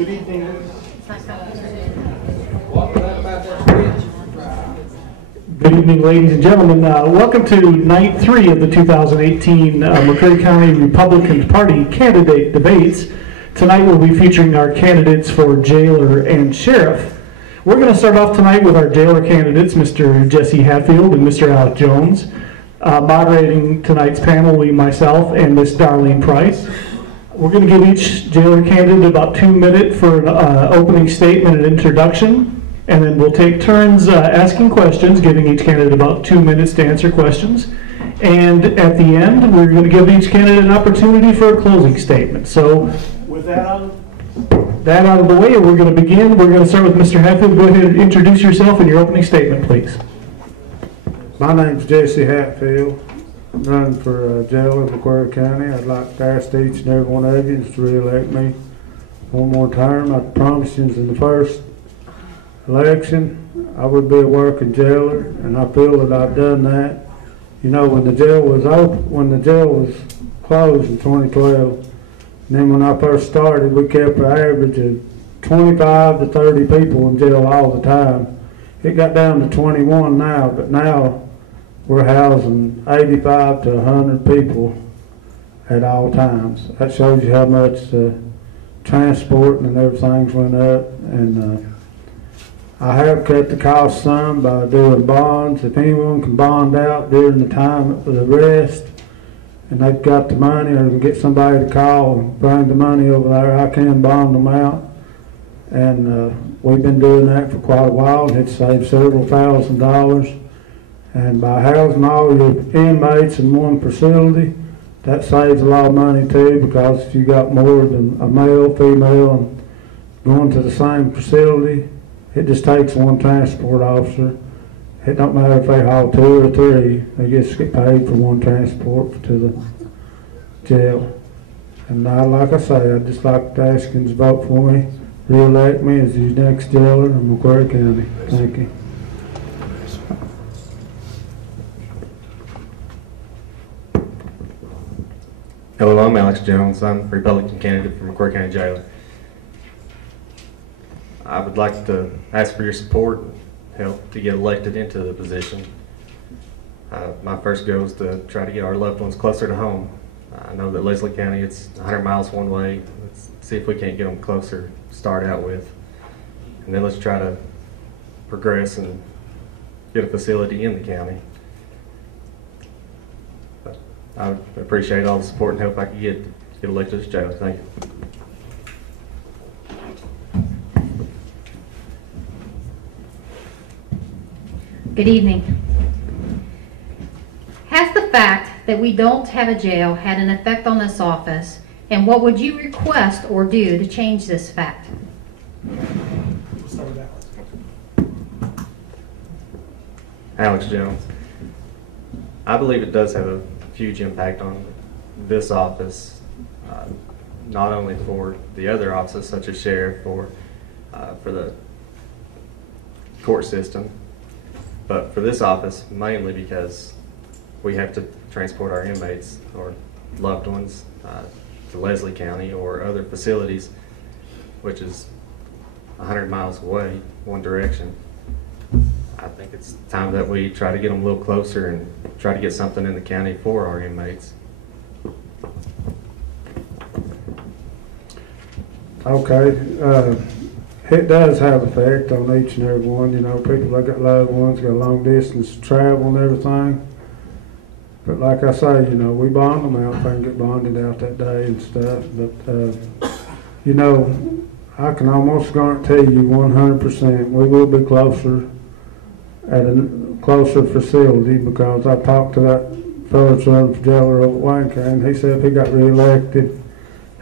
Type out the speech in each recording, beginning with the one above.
Good evening. Good evening, ladies and gentlemen. Welcome to night 3 of the 2018 McCreary County Republican Party candidate debates. Tonight we'll be featuring our candidates for jailer and sheriff. We're going to start off tonight with our jailer candidates, Mr. Jessie Hatfield and Mr. Alec Jones. Moderating tonight's panel will be myself and Miss Darlene Price. We're going to give each jailer candidate about 2 minutes for an opening statement and introduction. And then we'll take turns asking questions, giving each candidate about 2 minutes to answer questions. And at the end, we're going to give each candidate an opportunity for a closing statement. So with that out of the way, we're going to begin. We're going to start with Mr. Hatfield. Go ahead and introduce yourself and your opening statement, please. My name's Jessie Hatfield. I'm running for jailer in McCreary County. I'd like to ask each and every one of you to re-elect me one more term. I promised you in the first election I would be a working jailer, and I feel that I've done that. You know, when the jail was closed in 2012, and then when I first started, we kept an average of 25 to 30 people in jail all the time. It got down to 21 now, but now we're housing 85 to 100 people at all times. That shows you how much transporting and everything's went up. And I have cut the cost some by doing bonds. If anyone can bond out during the time of the arrest and they've got the money, or can get somebody to call and bring the money over there, I can bond them out. And we've been doing that for quite a while. It's saved several $1,000s. And by housing all your inmates in one facility, that saves a lot of money too, because if you got more than a male, female, and going to the same facility, it just takes one transport officer. It don't matter if they haul 2 or 3, they just get paid for one transport to the jail. And like I say, I'd just like to ask you to vote for me, re-elect me as your next jailer in McCreary County. Thank you. Hello, I'm Alex Jones. I'm a Republican candidate for McCreary County Jailer. I would like to ask for your support and help to get elected into the position. My first goal is to try to get our loved ones closer to home. I know that Leslie County, it's 100 miles one way. Let's see if we can't get them closer to start out with. And then let's try to progress and get a facility in the county. But I would appreciate all the support and help I can get elected as jailer. Thank you. Good evening. Has the fact that we don't have a jail had an effect on this office, and what would you request or do to change this fact? We'll start with Alex. Alex Jones. I believe it does have a huge impact on this office, not only for the other offices such as sheriff or for the court system, but for this office mainly because we have to transport our inmates or loved ones to Leslie County or other facilities, which is 100 miles away, one direction. I think it's time that we try to get them a little closer and try to get something in the county for our inmates. Okay. It does have effect on each and every one. You know, people that got loved ones, got long distance travel and everything. But like I say, you know, we bond them out if they can get bonded out that day and stuff. But, you know, I can almost guarantee you 100% we will be closer at a closer facility, because I talked to that fellow that's running for jailer over at Wayne County, and he said if he got re-elected,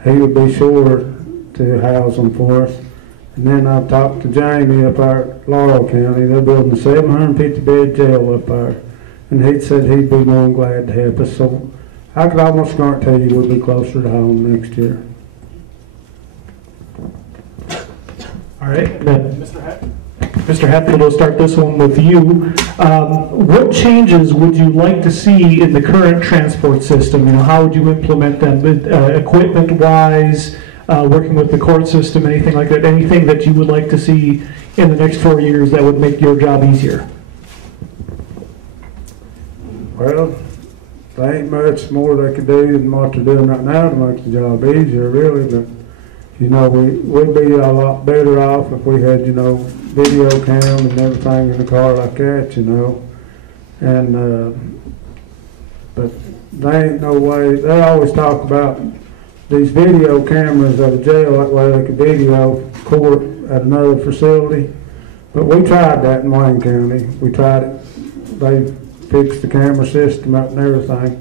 he would be sure to house them for us. And then I talked to Jamie up there at Laurel County. They're building a 750-bed jail up there. And he said he'd be more than glad to help us. So I could almost guarantee you we'll be closer to home next year. All right, then Mr. Hatfield, we'll start this one with you. What changes would you like to see in the current transport system? You know, how would you implement them, equipment-wise, working with the court system, anything like that, anything that you would like to see in the next 4 years that would make your job easier? Well, there ain't much more they could do than what they're doing right now to make the job easier, really, but, you know, we'd be a lot better off if we had, you know, video cam and everything in the car like that, you know, and, but there ain't no way, they always talk about these video cameras at a jail, that way they could video court at another facility, but we tried that in Wayne County, we tried it, they fix the camera system up and everything.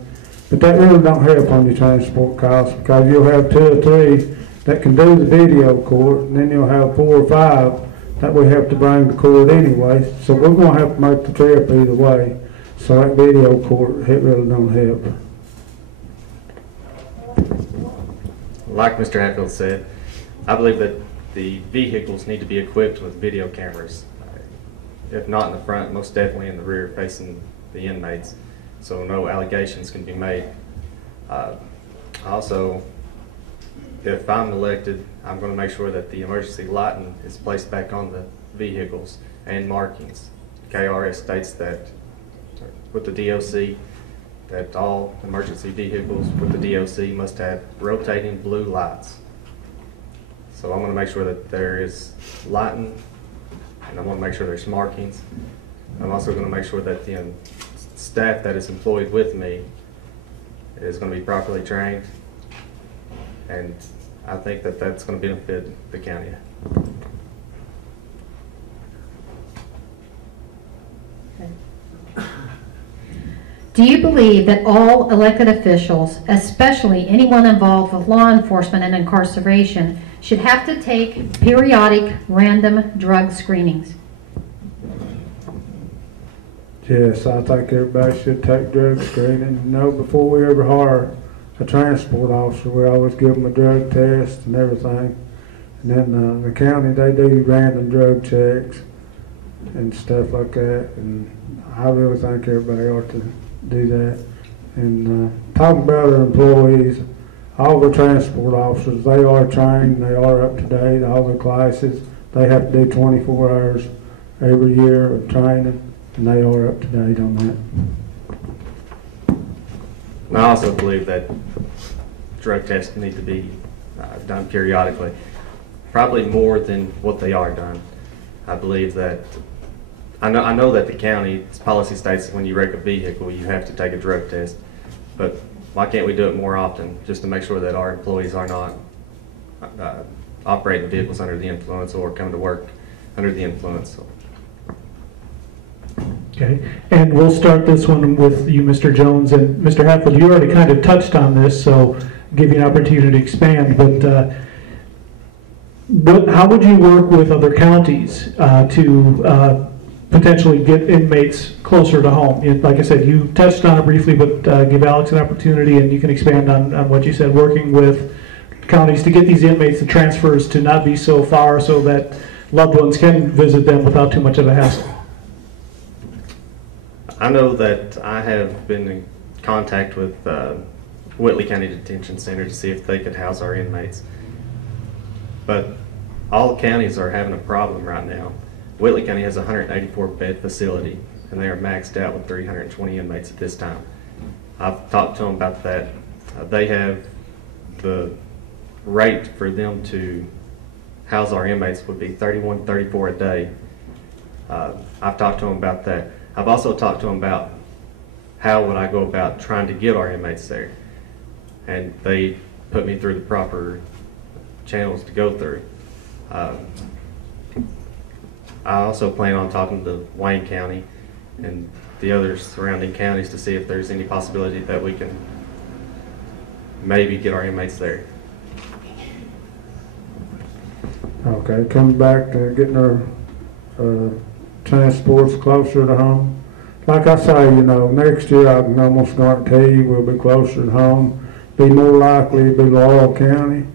But that really don't help on your transport costs, because you'll have 2 or 3 that can do the video court, and then you'll have 4 or 5 that we have to bring to court anyway. So we're going to have to make the trip either way. So that video court, it really don't help. Like Mr. Hatfield said, I believe that the vehicles need to be equipped with video cameras. If not in the front, most definitely in the rear facing the inmates, so no allegations can be made. Also, if I'm elected, I'm going to make sure that the emergency lighting is placed back on the vehicles and markings. KRS states that with the DOC, that all emergency vehicles with the DOC must have rotating blue lights. So I'm going to make sure that there is lighting, and I'm going to make sure there's markings. I'm also going to make sure that the staff that is employed with me is going to be properly trained, and I think that that's going to benefit the county. Do you believe that all elected officials, especially anyone involved with law enforcement and incarceration, should have to take periodic random drug screenings? Yes, I think everybody should take drug screening. You know, before we ever hire a transport officer, we always give them a drug test and everything. And then the county, they do random drug checks and stuff like that. And I really think everybody ought to do that. And talking about our employees, all the transport officers, they are trained, they are up to date, all the classes. They have to do 24 hours every year of training. And they are up to date on that. I also believe that drug tests need to be done periodically, probably more than what they are done. I believe that, I know that the county's policy states that when you wreck a vehicle, you have to take a drug test, but why can't we do it more often, just to make sure that our employees are not operating vehicles under the influence or come to work under the influence? Okay, and we'll start this one with you, Mr. Jones, and Mr. Hatfield, you already kind of touched on this, so I'll give you an opportunity to expand, but how would you work with other counties to potentially get inmates closer to home? Like I said, you touched on it briefly, but give Alex an opportunity, and you can expand on what you said, working with counties to get these inmates, the transfers, to not be so far so that loved ones can visit them without too much of a hassle. I know that I have been in contact with Whitley County Detention Center to see if they could house our inmates. But all counties are having a problem right now. Whitley County has a 184-bed facility, and they are maxed out with 320 inmates at this time. I've talked to them about that. They have the rate for them to house our inmates would be $31, $34 a day. I've talked to them about that. I've also talked to them about how would I go about trying to get our inmates there, and they put me through the proper channels to go through. I also plan on talking to Wayne County and the other surrounding counties to see if there's any possibility that we can maybe get our inmates there. Okay, coming back to getting our transports closer to home. Like I say, you know, next year I can almost guarantee we'll be closer to home, be more likely to be Laurel County.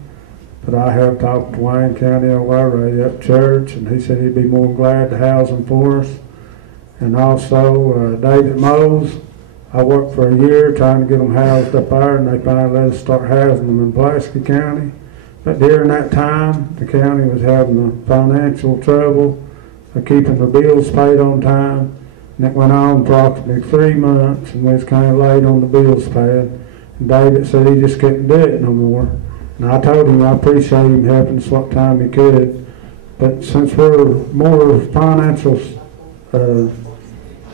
But I have talked to Wayne County over at church, and he said he'd be more than glad to house them for us. And also David Mose, I worked for a year trying to get them housed up there, and they finally let us start housing them in Pulaski County. But during that time, the county was having a financial trouble of keeping the bills paid on time. And it went on approximately 3 months, and we was kind of late on the bills paid. And David said he just couldn't do it no more. And I told him I appreciate him helping us what time he could. But since we're more financial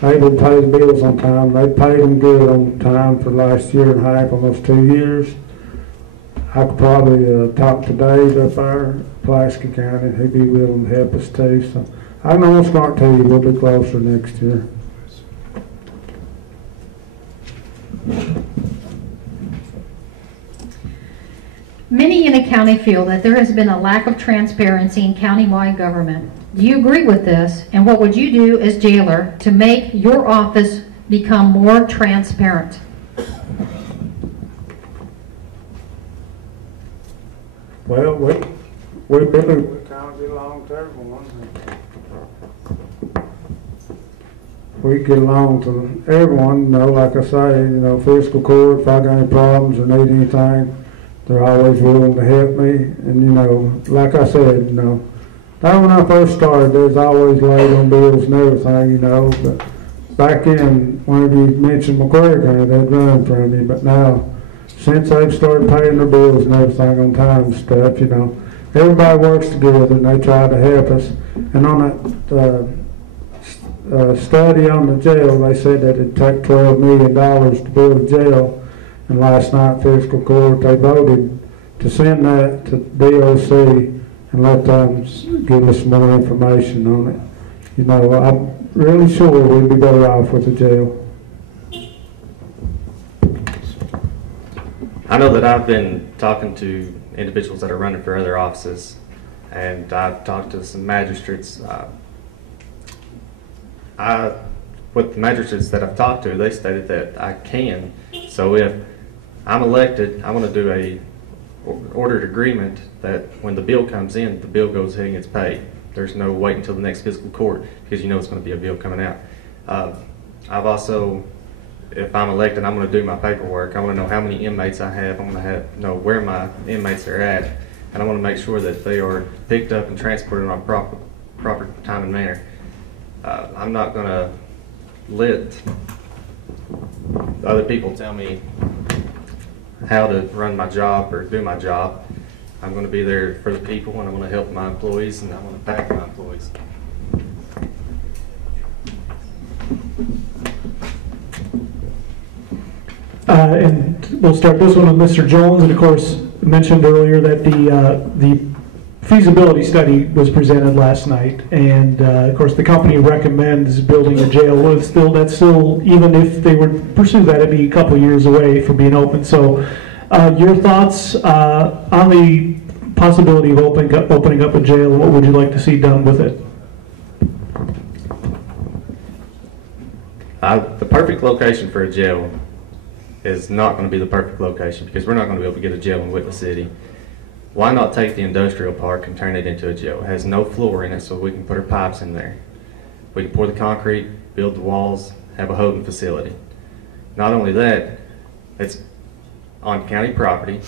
able to pay the bills on time, they paid them good on time for last year and a half, almost 2 years. I could probably talk to Dave up there, Pulaski County, and he'd be willing to help us too. So I can almost guarantee you we'll be closer next year. Many in the county feel that there has been a lack of transparency in countywide government. Do you agree with this? And what would you do as jailer to make your office become more transparent? Well, we really kind of get along to everyone. We get along to everyone, you know, like I say, you know, fiscal court, if I got any problems or need anything, they're always willing to help me. And, you know, like I said, you know, now when I first started, they was always late on bills and everything, you know, but back in, whenever you mentioned McCreary, they'd run from you. But now, since they've started paying their bills and everything on time and stuff, you know, everybody works together and they try to help us. And on that study on the jail, they said that it'd take $12 million to build a jail. And last night, fiscal court, they voted to send that to DOC and let them give us more information on it. You know, I'm really sure we'd be better off with the jail. I know that I've been talking to individuals that are running for other offices, and I've talked to some magistrates. With the magistrates that I've talked to, they stated that I can. So if I'm elected, I want to do a ordered agreement that when the bill comes in, the bill goes ahead and gets paid. There's no wait until the next fiscal court, because you know it's going to be a bill coming out. I've also, if I'm elected, I'm going to do my paperwork. I want to know how many inmates I have. I'm going to know where my inmates are at, and I want to make sure that they are picked up and transported on proper time and manner. I'm not going to let other people tell me how to run my job or do my job. I'm going to be there for the people, and I'm going to help my employees, and I'm going to back my employees. And we'll start this one with Mr. Jones. And of course, mentioned earlier that the feasibility study was presented last night, and of course the company recommends building a jail. Well, that's still, even if they would pursue that, it'd be a couple of years away from being open. So your thoughts on the possibility of opening up a jail? What would you like to see done with it? The perfect location for a jail is not going to be the perfect location, because we're not going to be able to get a jail in Whitman City. Why not take the industrial park and turn it into a jail? It has no floor in it, so we can put our pipes in there. We can pour the concrete, build the walls, have a holding facility. Not only that, it's on county property.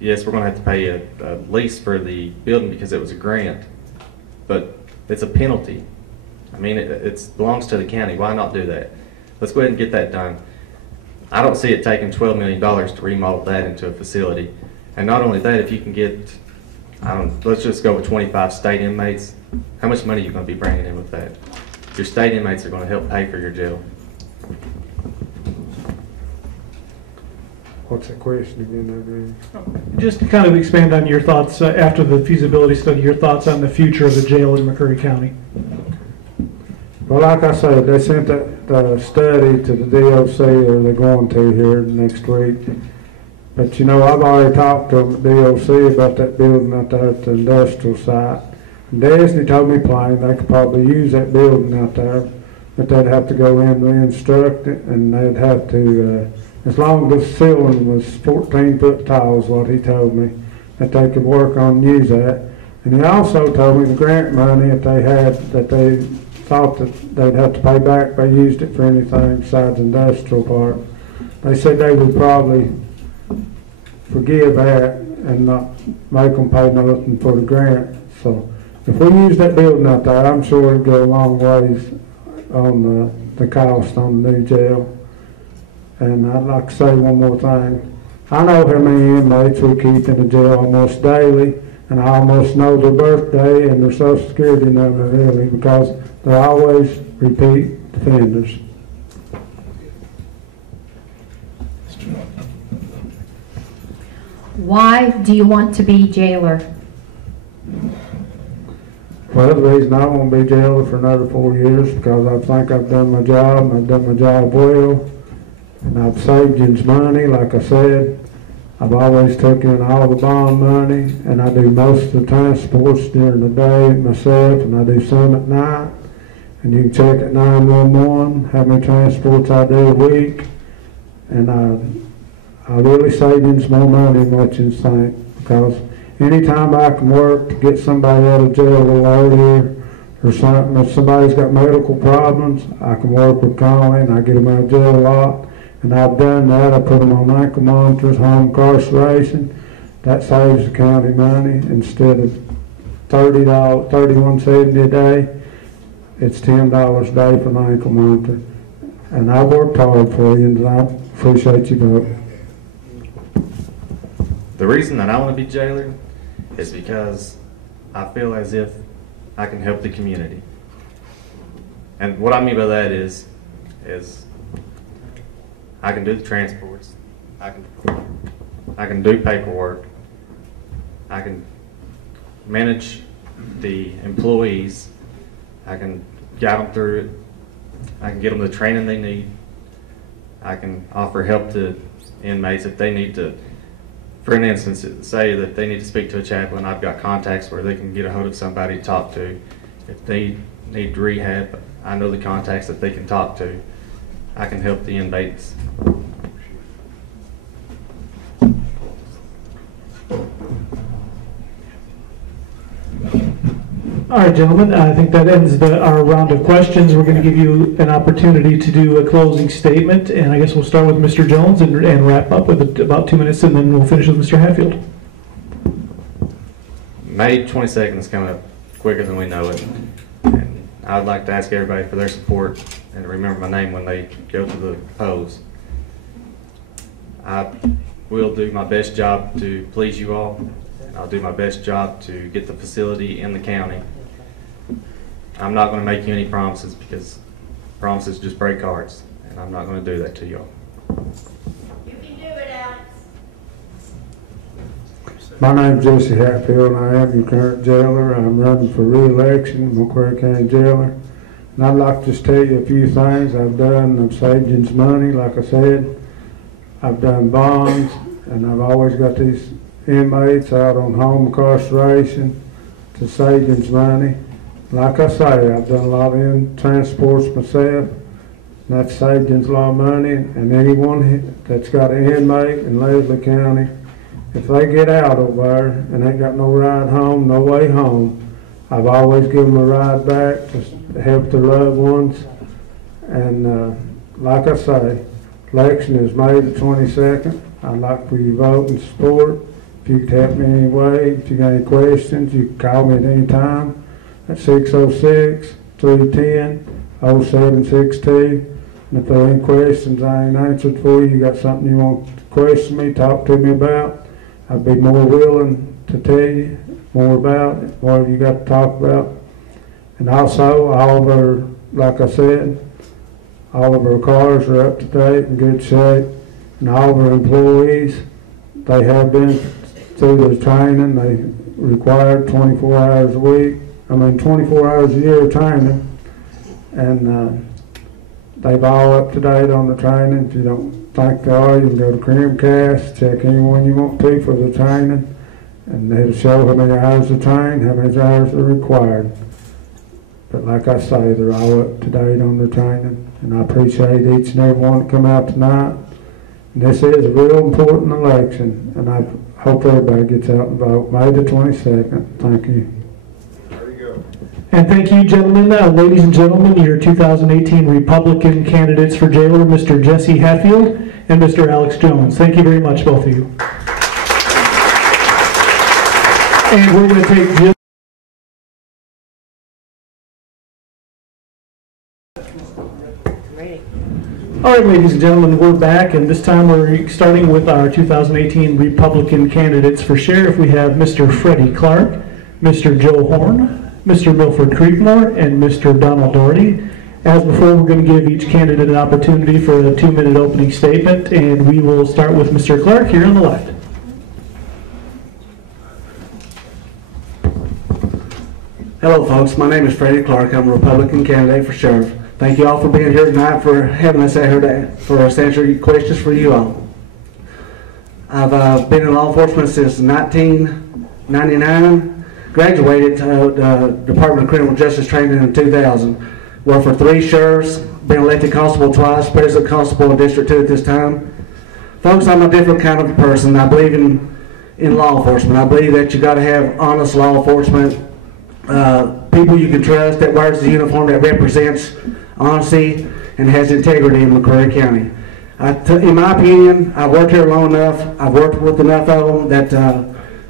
Yes, we're going to have to pay a lease for the building because it was a grant, but it's a penalty. I mean, it belongs to the county. Why not do that? Let's go ahead and get that done. I don't see it taking $12 million to remodel that into a facility. And not only that, if you can get, let's just go with 25 state inmates, how much money are you going to be bringing in with that? Your state inmates are going to help pay for your jail. What's that question again, Just to kind of expand on your thoughts after the feasibility study, your thoughts on the future of the jail in McCreary County. Well, like I said, they sent that study to the DOC, or they're going to here next week. But you know, I've already talked to them at DOC about that building out there at the industrial site. And Disney told me plain they could probably use that building out there, but they'd have to go in and re-instruct it, and they'd have to, as long as the ceiling was 14-foot tall is what he told me, that they could work on and use that. And he also told me the grant money that they had, that they thought that they'd have to pay back, they used it for anything besides industrial park. They said they would probably forgive that and not make them pay nothing for the grant. So if we use that building out there, I'm sure it'd go a long ways on the cost on the new jail. And I'd like to say one more thing. I know how many inmates we keep in the jail almost daily, and I almost know their birthday and their social security number really, because they're always repeat offenders. Why do you want to be jailer? Well, the reason I want to be jailer for another 4 years because I think I've done my job, and I've done my job well, and I've saved Jim's money, like I said. I've always took in all the bond money, and I do most of the transports during the day myself, and I do some at night. And you can check at 911 how many transports I do a week, and I really save Jim's more money than what you think, because anytime I can work to get somebody out of jail a little earlier or something, if somebody's got medical problems, I can work with Colleen, I get them out of jail a lot. And I've done that. I put them on ankle monitors, home incarceration. That saves the county money. Instead of $31.70 a day, it's $10 a day for an ankle monitor. And I worked hard for you, and I appreciate your vote. The reason that I want to be jailer is because I feel as if I can help the community. And what I mean by that is I can do the transports, I can do paperwork, I can manage the employees, I can guide them through it, I can get them the training they need, I can offer help to inmates if they need to. For an instance, say that they need to speak to a chaplain, I've got contacts where they can get a hold of somebody to talk to. If they need rehab, I know the contacts that they can talk to. I can help the inmates. All right, gentlemen, I think that ends our round of questions. We're going to give you an opportunity to do a closing statement, and I guess we'll start with Mr. Jones and wrap up with about 2 minutes, and then we'll finish with Mr. Hatfield. May 22nd is coming up quicker than we know it. And I would like to ask everybody for their support and to remember my name when they go to the polls. I will do my best job to please you all, and I'll do my best job to get the facility in the county. I'm not going to make you any promises because promises just break hearts, and I'm not going to do that to y'all. You can do it, Alex. My name's Jessie Hatfield, and I am your current jailer. I'm running for re-election, McCreary County jailer. And I'd like to just tell you a few things I've done. I've saved Jim's money, like I said. I've done bonds, and I've always got these inmates out on home incarceration to save Jim's money. Like I say, I've done a lot of transports myself, and that's saved Jim's a lot of money. And anyone that's got an inmate in Leslie County, if they get out over there and ain't got no ride home, no way home, I've always given them a ride back to help their loved ones. And like I say, election is May the 22nd. I'd like for your vote and support. If you could help me any way, if you got any questions, you can call me at any time at 606-310-0762. And if there are any questions I ain't answered for you, you got something you want to question me, talk to me about, I'd be more willing to tell you more about it, whatever you got to talk about. And also, all of our, like I said, all of our cars are up to date and good shape, and all of our employees, they have been through the training. They required 24 hours a week, 24 hours a year of training, and they've all up to date on the training. If you don't think they are, you can go to Creamcast, check anyone you want to for the training, and it'll show how many hours they train, how many hours are required. But like I say, they're all up to date on the training, and I appreciate each and every one that come out tonight. And this is a real important election, and I hope everybody gets out and vote May the 22nd. Thank you. And thank you, gentlemen. Ladies and gentlemen, your 2018 Republican candidates for jailer, Mr. Jessie Hatfield and Mr. Alex Jones. Thank you very much, both of you. And we're going to take just all right, ladies and gentlemen, we're back, and this time we're starting with our 2018 Republican candidates for sheriff. We have Mr. Freddie Clark, Mr. Joe Horne, Mr. Milford Creekmore, and Mr. Donald Daugherty. As before, we're going to give each candidate an opportunity for a 2-minute opening statement, and we will start with Mr. Clark here on the left. Hello folks, my name is Freddie Clark. I'm a Republican candidate for sheriff. Thank you all for being here tonight, for having us out here for us to answer questions for you all. I've been in law enforcement since 1999, graduated the Department of Criminal Justice Training in 2000, worked for 3 sheriffs, been elected constable twice, president constable in District 2 at this time. Folks, I'm a different kind of person. I believe in law enforcement. I believe that you got to have honest law enforcement, people you can trust, that wears the uniform, that represents honesty and has integrity in McCreary County. In my opinion, I've worked here long enough, I've worked with enough of them that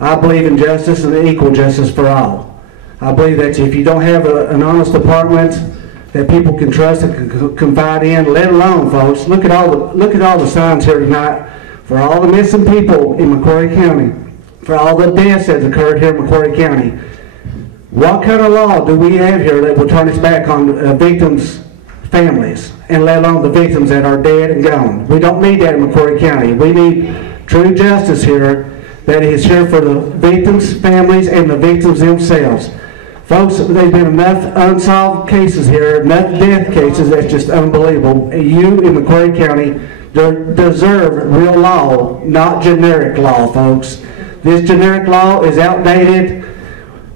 I believe in justice and equal justice for all. I believe that if you don't have an honest department that people can trust and can confide in, let alone, folks, look at all the signs here tonight for all the missing people in McCreary County, for all the deaths that occurred here in McCreary County. What kind of law do we have here that will turn its back on victims' families, and let alone the victims that are dead and gone? We don't need that in McCreary County. We need true justice here that is here for the victims' families and the victims themselves. Folks, there's been enough unsolved cases here, enough death cases that's just unbelievable. You in McCreary County deserve real law, not generic law, folks. This generic law is outdated.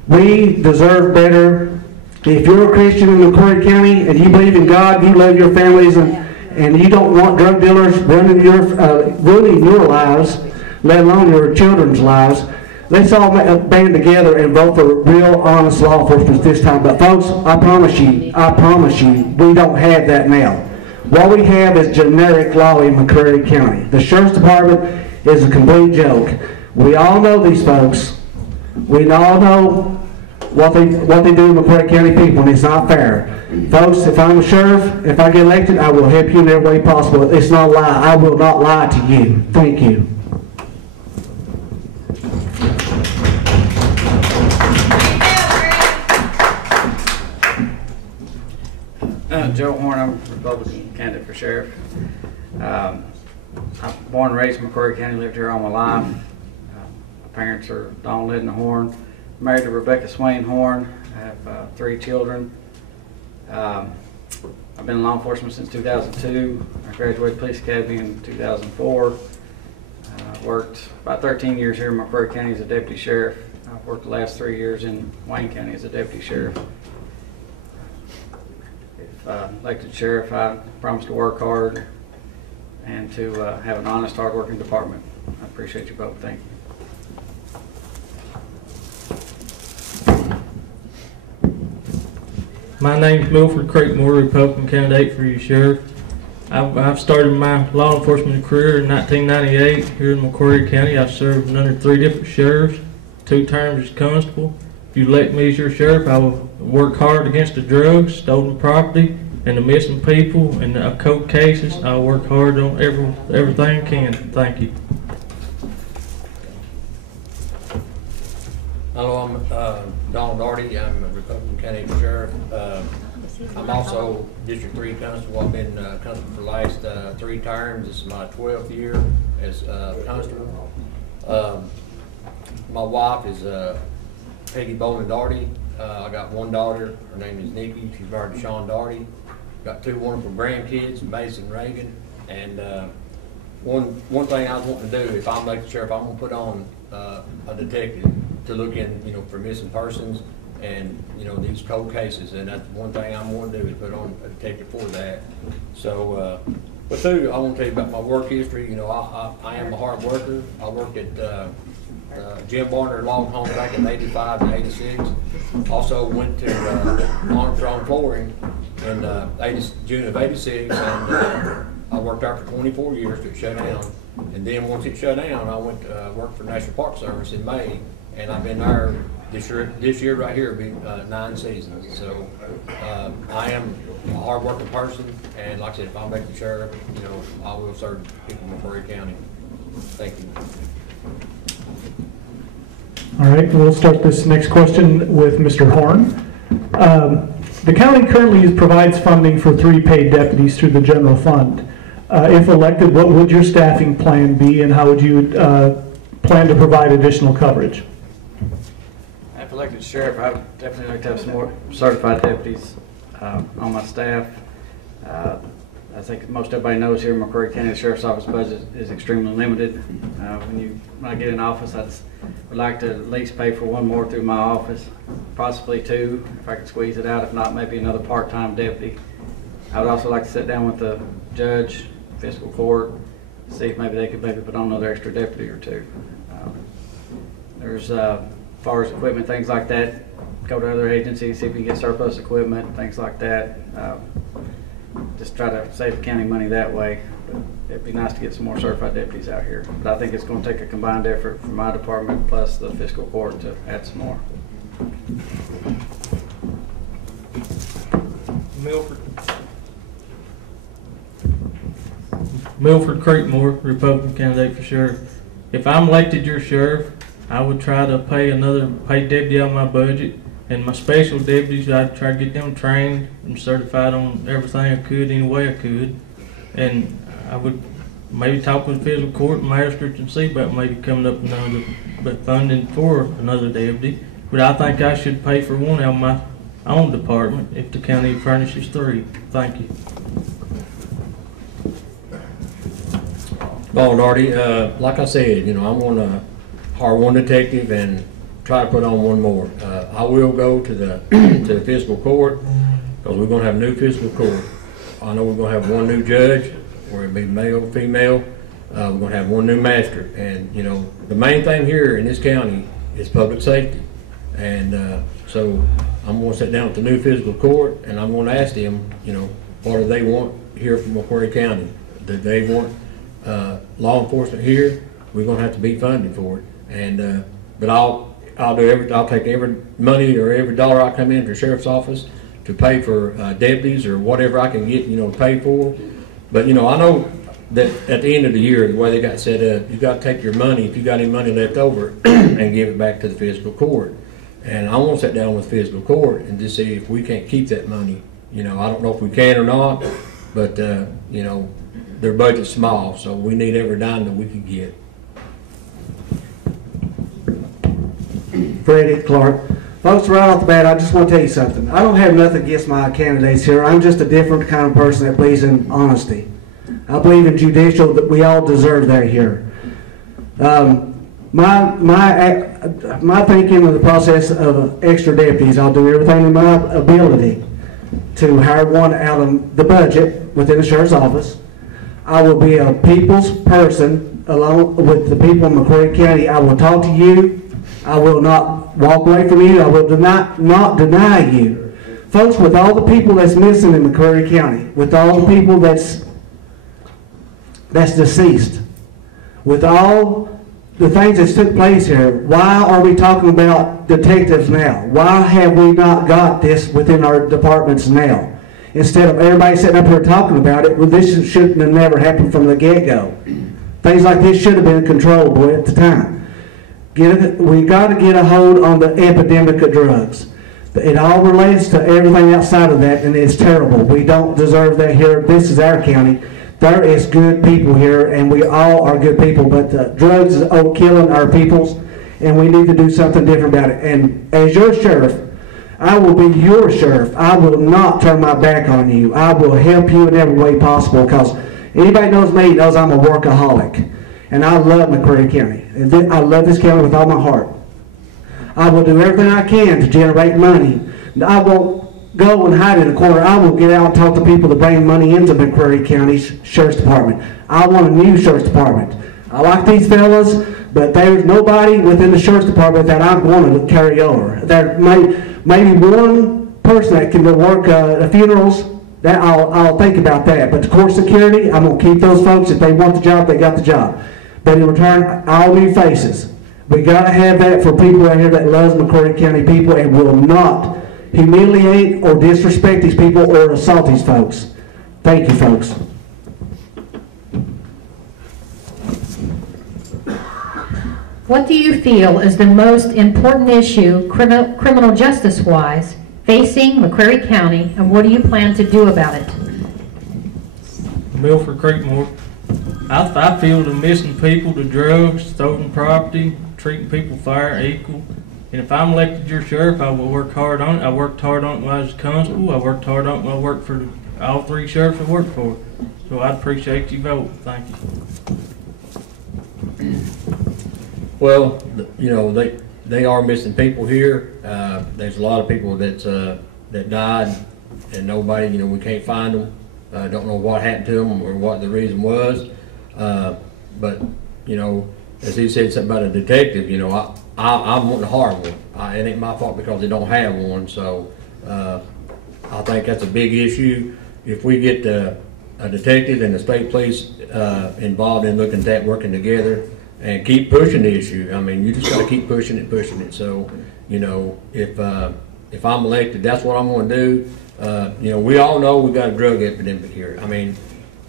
We deserve better. If you're a Christian in McCreary County and you believe in God, you love your families, and you don't want drug dealers ruining your lives, let alone your children's lives, let's all band together and vote for real, honest law enforcement this time. But folks, I promise you, we don't have that now. What we have is generic law in McCreary County. The Sheriff's Department is a complete joke. We all know these folks. We all know what they do in McCreary County people, and it's not fair. Folks, if I'm a sheriff, if I get elected, I will help you in every way possible. It's not a lie. I will not lie to you. Thank you. Joe Horne, I'm a Republican candidate for sheriff. I'm born and raised in McCreary County, lived here all my life. My parents are Donald and Horne. Married to Rebecca Swain Horne. I have 3 children. I've been in law enforcement since 2002. I graduated police academy in 2004. Worked about 13 years here in McCreary County as a deputy sheriff. I've worked the last 3 years in Wayne County as a deputy sheriff. If elected sheriff, I promise to work hard and to have an honest, hard-working department. I appreciate you both. Thank you. My name's Milford Creekmore, Republican candidate for you, Sheriff. I've started my law enforcement career in 1998 here in McCreary County. I've served under 3 different sheriffs, 2 terms as constable. If you elect me as your sheriff, I will work hard against the drugs, stolen property, and the missing people, and the cold cases. I'll work hard on everything I can. Thank you. Hello, I'm Donald Daugherty. I'm a Republican County Sheriff. I'm also District 3 Constable. I've been Constable for the last 3 terms. This is my 12th year as Constable. My wife is Peggy Bolden Daugherty. I got 1 daughter. Her name is Nikki. She's married to Sean Daugherty. Got 2 wonderful grandkids, Mason and Reagan. And one thing I was wanting to do, if I'm elected sheriff, I'm going to put on a detective to look in, for missing persons and, these cold cases. And that's one thing I'm going to do is put on a detective for that. So, but too, I want to tell you about my work history. I am a hard worker. I worked at Jim Barner Log Home back in '85 and '86. Also went to Armstrong Flooring in June of '86, and I worked there for 24 years till it shut down. And then once it shut down, I went to work for National Park Service in May and I've been there this year right here will be 9 seasons. So I am a hard-working person, and like I said, if I'm back to sheriff, you know, I will serve people in McCreary County. Thank you. All right, we'll start this next question with Mr. Horne. The county currently provides funding for 3 paid deputies through the general fund. If elected, what would your staffing plan be, and how would you plan to provide additional coverage? If elected sheriff, I would definitely like to have some more certified deputies on my staff. I think most everybody knows here in McCreary County, the Sheriff's Office budget is extremely limited. When I get in office, I would like to at least pay for 1 more through my office, possibly 2, if I could squeeze it out. If not, maybe another part-time deputy. I would also like to sit down with the judge, fiscal court, see if maybe they could put on another extra deputy or 2. There's, as far as equipment, things like that, go to other agencies, see if we can get surplus equipment, things like that. Just try to save the county money that way. But it'd be nice to get some more certified deputies out here. But I think it's going to take a combined effort from my department plus the fiscal court to add some more. Milford Creekmore, Republican candidate for sheriff. If I'm elected your sheriff, I would try to pay another paid deputy out of my budget. And my special deputies, I'd try to get them trained and certified on everything I could, any way I could. And I would maybe talk with the fiscal court and magistrates and see about maybe coming up with another funding for another deputy. But I think I should pay for 1 out of my own department if the county furnishes 3. Thank you. Daugherty, like I said, you know, I'm going to hire 1 detective and try to put on 1 more. I will go to the to the fiscal court because we're going to have a new fiscal court. I know we're going to have 1 new judge, whether it be male or female. We're going to have 1 new master, and you know the main thing here in this county is public safety. And so I'm going to sit down with the new fiscal court, and I'm going to ask them, you know, what do they want here from McCreary County? Do they want law enforcement here? We're going to have to be funded for it, and but I'll take every money or every dollar I come into the sheriff's office to pay for deputies or whatever I can get, you know, to pay for. But you know, I know that at the end of the year, the way they got set up, you got to take your money, if you got any money left over, and give it back to the fiscal court. And I want to sit down with fiscal court and just see if we can't keep that money. You know, I don't know if we can or not, but you know, their budget's small, so we need every dime that we can get. Freddie Clark. Folks, right off the bat, I just want to tell you something. I don't have nothing against my candidates here. I'm just a different kind of person that believes in honesty. I believe in judicial, that we all deserve that here. My thinking of the process of extra deputies, I'll do everything in my ability to hire 1 out of the budget within the sheriff's office. I will be a people's person along with the people in McCreary County. I will talk to you. I will not walk away from you. I will not deny you. Folks, with all the people that's missing in McCreary County, with all the people that's deceased, with all the things that took place here, why are we talking about detectives now? Why have we not got this within our departments now? Instead of everybody sitting up here talking about it, well, this shouldn't have never happened from the get-go. Things like this should have been controllable at the time. We got to get a hold on the epidemic of drugs. It all relates to everything outside of that, and it's terrible. We don't deserve that here. This is our county. There is good people here, and we all are good people, but the drugs is killing our peoples, and we need to do something different about it. And as your sheriff, I will be your sheriff. I will not turn my back on you. I will help you in every way possible, because anybody knows me knows I'm a workaholic. And I love McCreary County. And I love this county with all my heart. I will do everything I can to generate money. I won't go and hide in a corner. I will get out and talk to people to bring money into McCreary County's Sheriff's Department. I want a new Sheriff's Department. I like these fellas, but there's nobody within the Sheriff's Department that I want to carry over. There may be 1 person that can work the funerals. That I'll think about that. But the court security, I'm going to keep those folks. If they want the job, they got the job. But in return, all new faces. We got to have that for people out here that loves McCreary County people and will not humiliate or disrespect these people or assault these folks. Thank you, folks. What do you feel is the most important issue criminal justice-wise facing McCreary County, and what do you plan to do about it? Milford Creekmore. I feel the missing people, the drugs, stolen property, treating people fair and equal. And if I'm elected your sheriff, I will work hard on it. I worked hard on it when I was a constable. I worked hard on it when I worked for all three sheriffs I worked for. So I'd appreciate you voting. Thank you. Well, you know, they are missing people here. There's a lot of people that died, and nobody, you know, we can't find them. Don't know what happened to them or what the reason was. But you know, as he said something about a detective, you know, I'm wanting to hire one. It ain't my fault because they don't have one. So I think that's a big issue. If we get a detective and the state police involved in looking at that, working together, and keep pushing the issue. I mean, you just got to keep pushing it. So, you know, if I'm elected, that's what I'm going to do. You know, we all know we've got a drug epidemic here. I mean,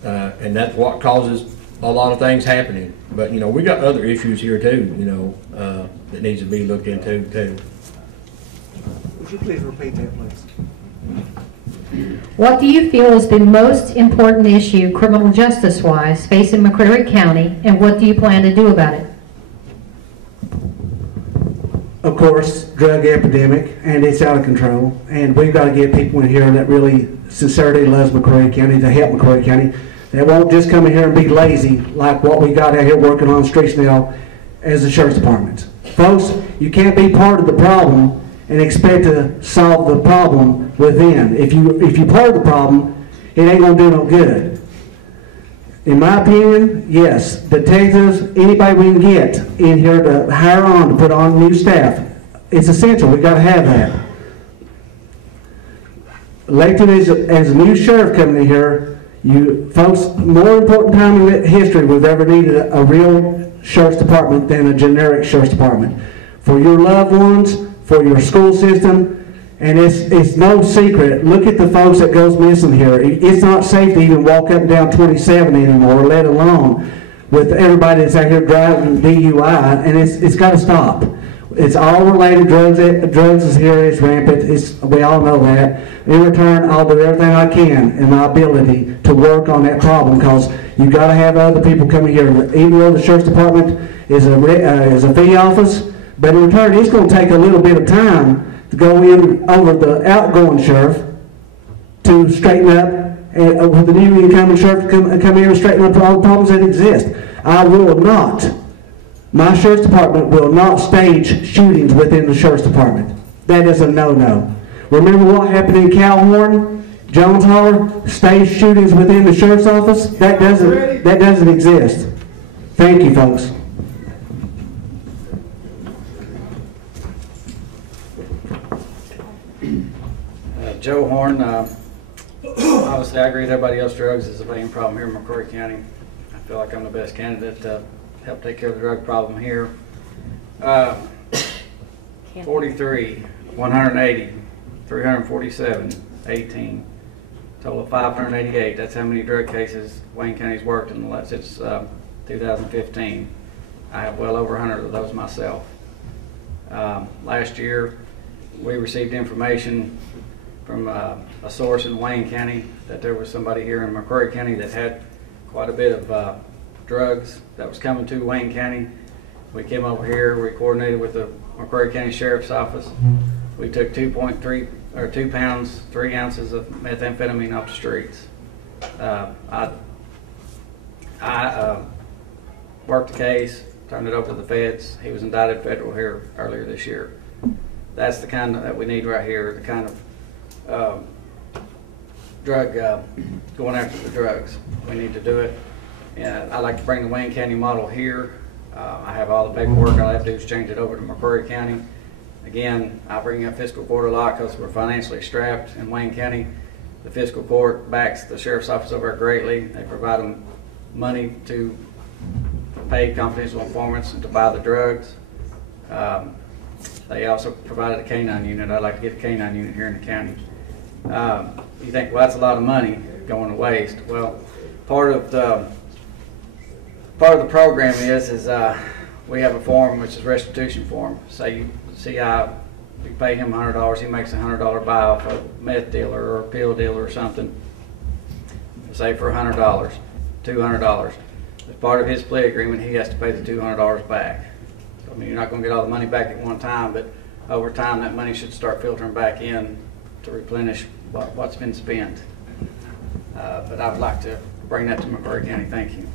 and that's what causes a lot of things happening. But, you know, we got other issues here too, you know, that needs to be looked into too. Would you please repeat that, please? What do you feel is the most important issue criminal justice-wise facing McCreary County, and what do you plan to do about it? Of course, drug epidemic, and it's out of control. And we've got to get people in here that really sincerely loves McCreary County, to help McCreary County. They won't just come in here and be lazy like what we got out here working on the streets now as the sheriff's department. Folks, you can't be part of the problem and expect to solve the problem within. If you're part of the problem, it ain't gonna do no good. In my opinion, yes, detectives, anybody we can get in here to hire on, to put on new staff, it's essential. We got to have that. Elected as a new sheriff coming in here, you folks, more important time in history we've ever needed a real sheriff's department than a generic sheriff's department. For your loved ones, for your school system, and it's no secret. Look at the folks that goes missing here. It's not safe to even walk up and down 27 anymore, let alone with everybody that's out here driving DUI, and it's got to stop. It's all related. Drugs is here. It's rampant. We all know that. In return, I'll do everything I can in my ability to work on that problem, because you got to have other people coming here. Even though the sheriff's department is a fee office, but in return, it's going to take a little bit of time to go in over the outgoing sheriff to straighten up, and with the new incoming sheriff come in and straighten up all the problems that exist. I will not. My sheriff's department will not stage shootings within the sheriff's department. That is a no-no. Remember what happened in Horne, Jones Holler? Stage shootings within the sheriff's office? That doesn't exist. Thank you, folks. Joe Horne, obviously I agree with everybody else. Drugs is a main problem here in McCreary County. I feel like I'm the best candidate to help take care of the drug problem here. 43, 180, 347, 18, total of 588. That's how many drug cases Wayne County's worked in since 2015. I have well over 100 of those myself. Last year, we received information from a source in Wayne County that there was somebody here in McCreary County that had quite a bit of drugs that was coming to Wayne County. We came over here, we coordinated with the McCreary County Sheriff's Office. We took 2 pounds, 3 ounces of methamphetamine off the streets. I worked the case, turned it over to the feds. He was indicted federal here earlier this year. That's the kind that we need right here, the kind of drug, going after the drugs. We need to do it. And I'd like to bring the Wayne County model here. I have all the paperwork. All I have to do is change it over to McCreary County. Again, I bring up fiscal court a lot because we're financially strapped in Wayne County. The fiscal court backs the sheriff's office over there greatly. They provide them money to pay confidential informants and to buy the drugs. They also provided a canine unit. I'd like to get a canine unit here in the county. You think, well, that's a lot of money going to waste. Well, part of the program is we have a form which is restitution form. Say you see you pay him $100, he makes a $100 buy off a meth dealer or a pill dealer or something. Say for $100, $200. As part of his plea agreement, he has to pay the $200 back. I mean, you're not going to get all the money back at one time, but over time that money should start filtering back in to replenish what's been spent. But I would like to bring that to McCreary County. Thank you.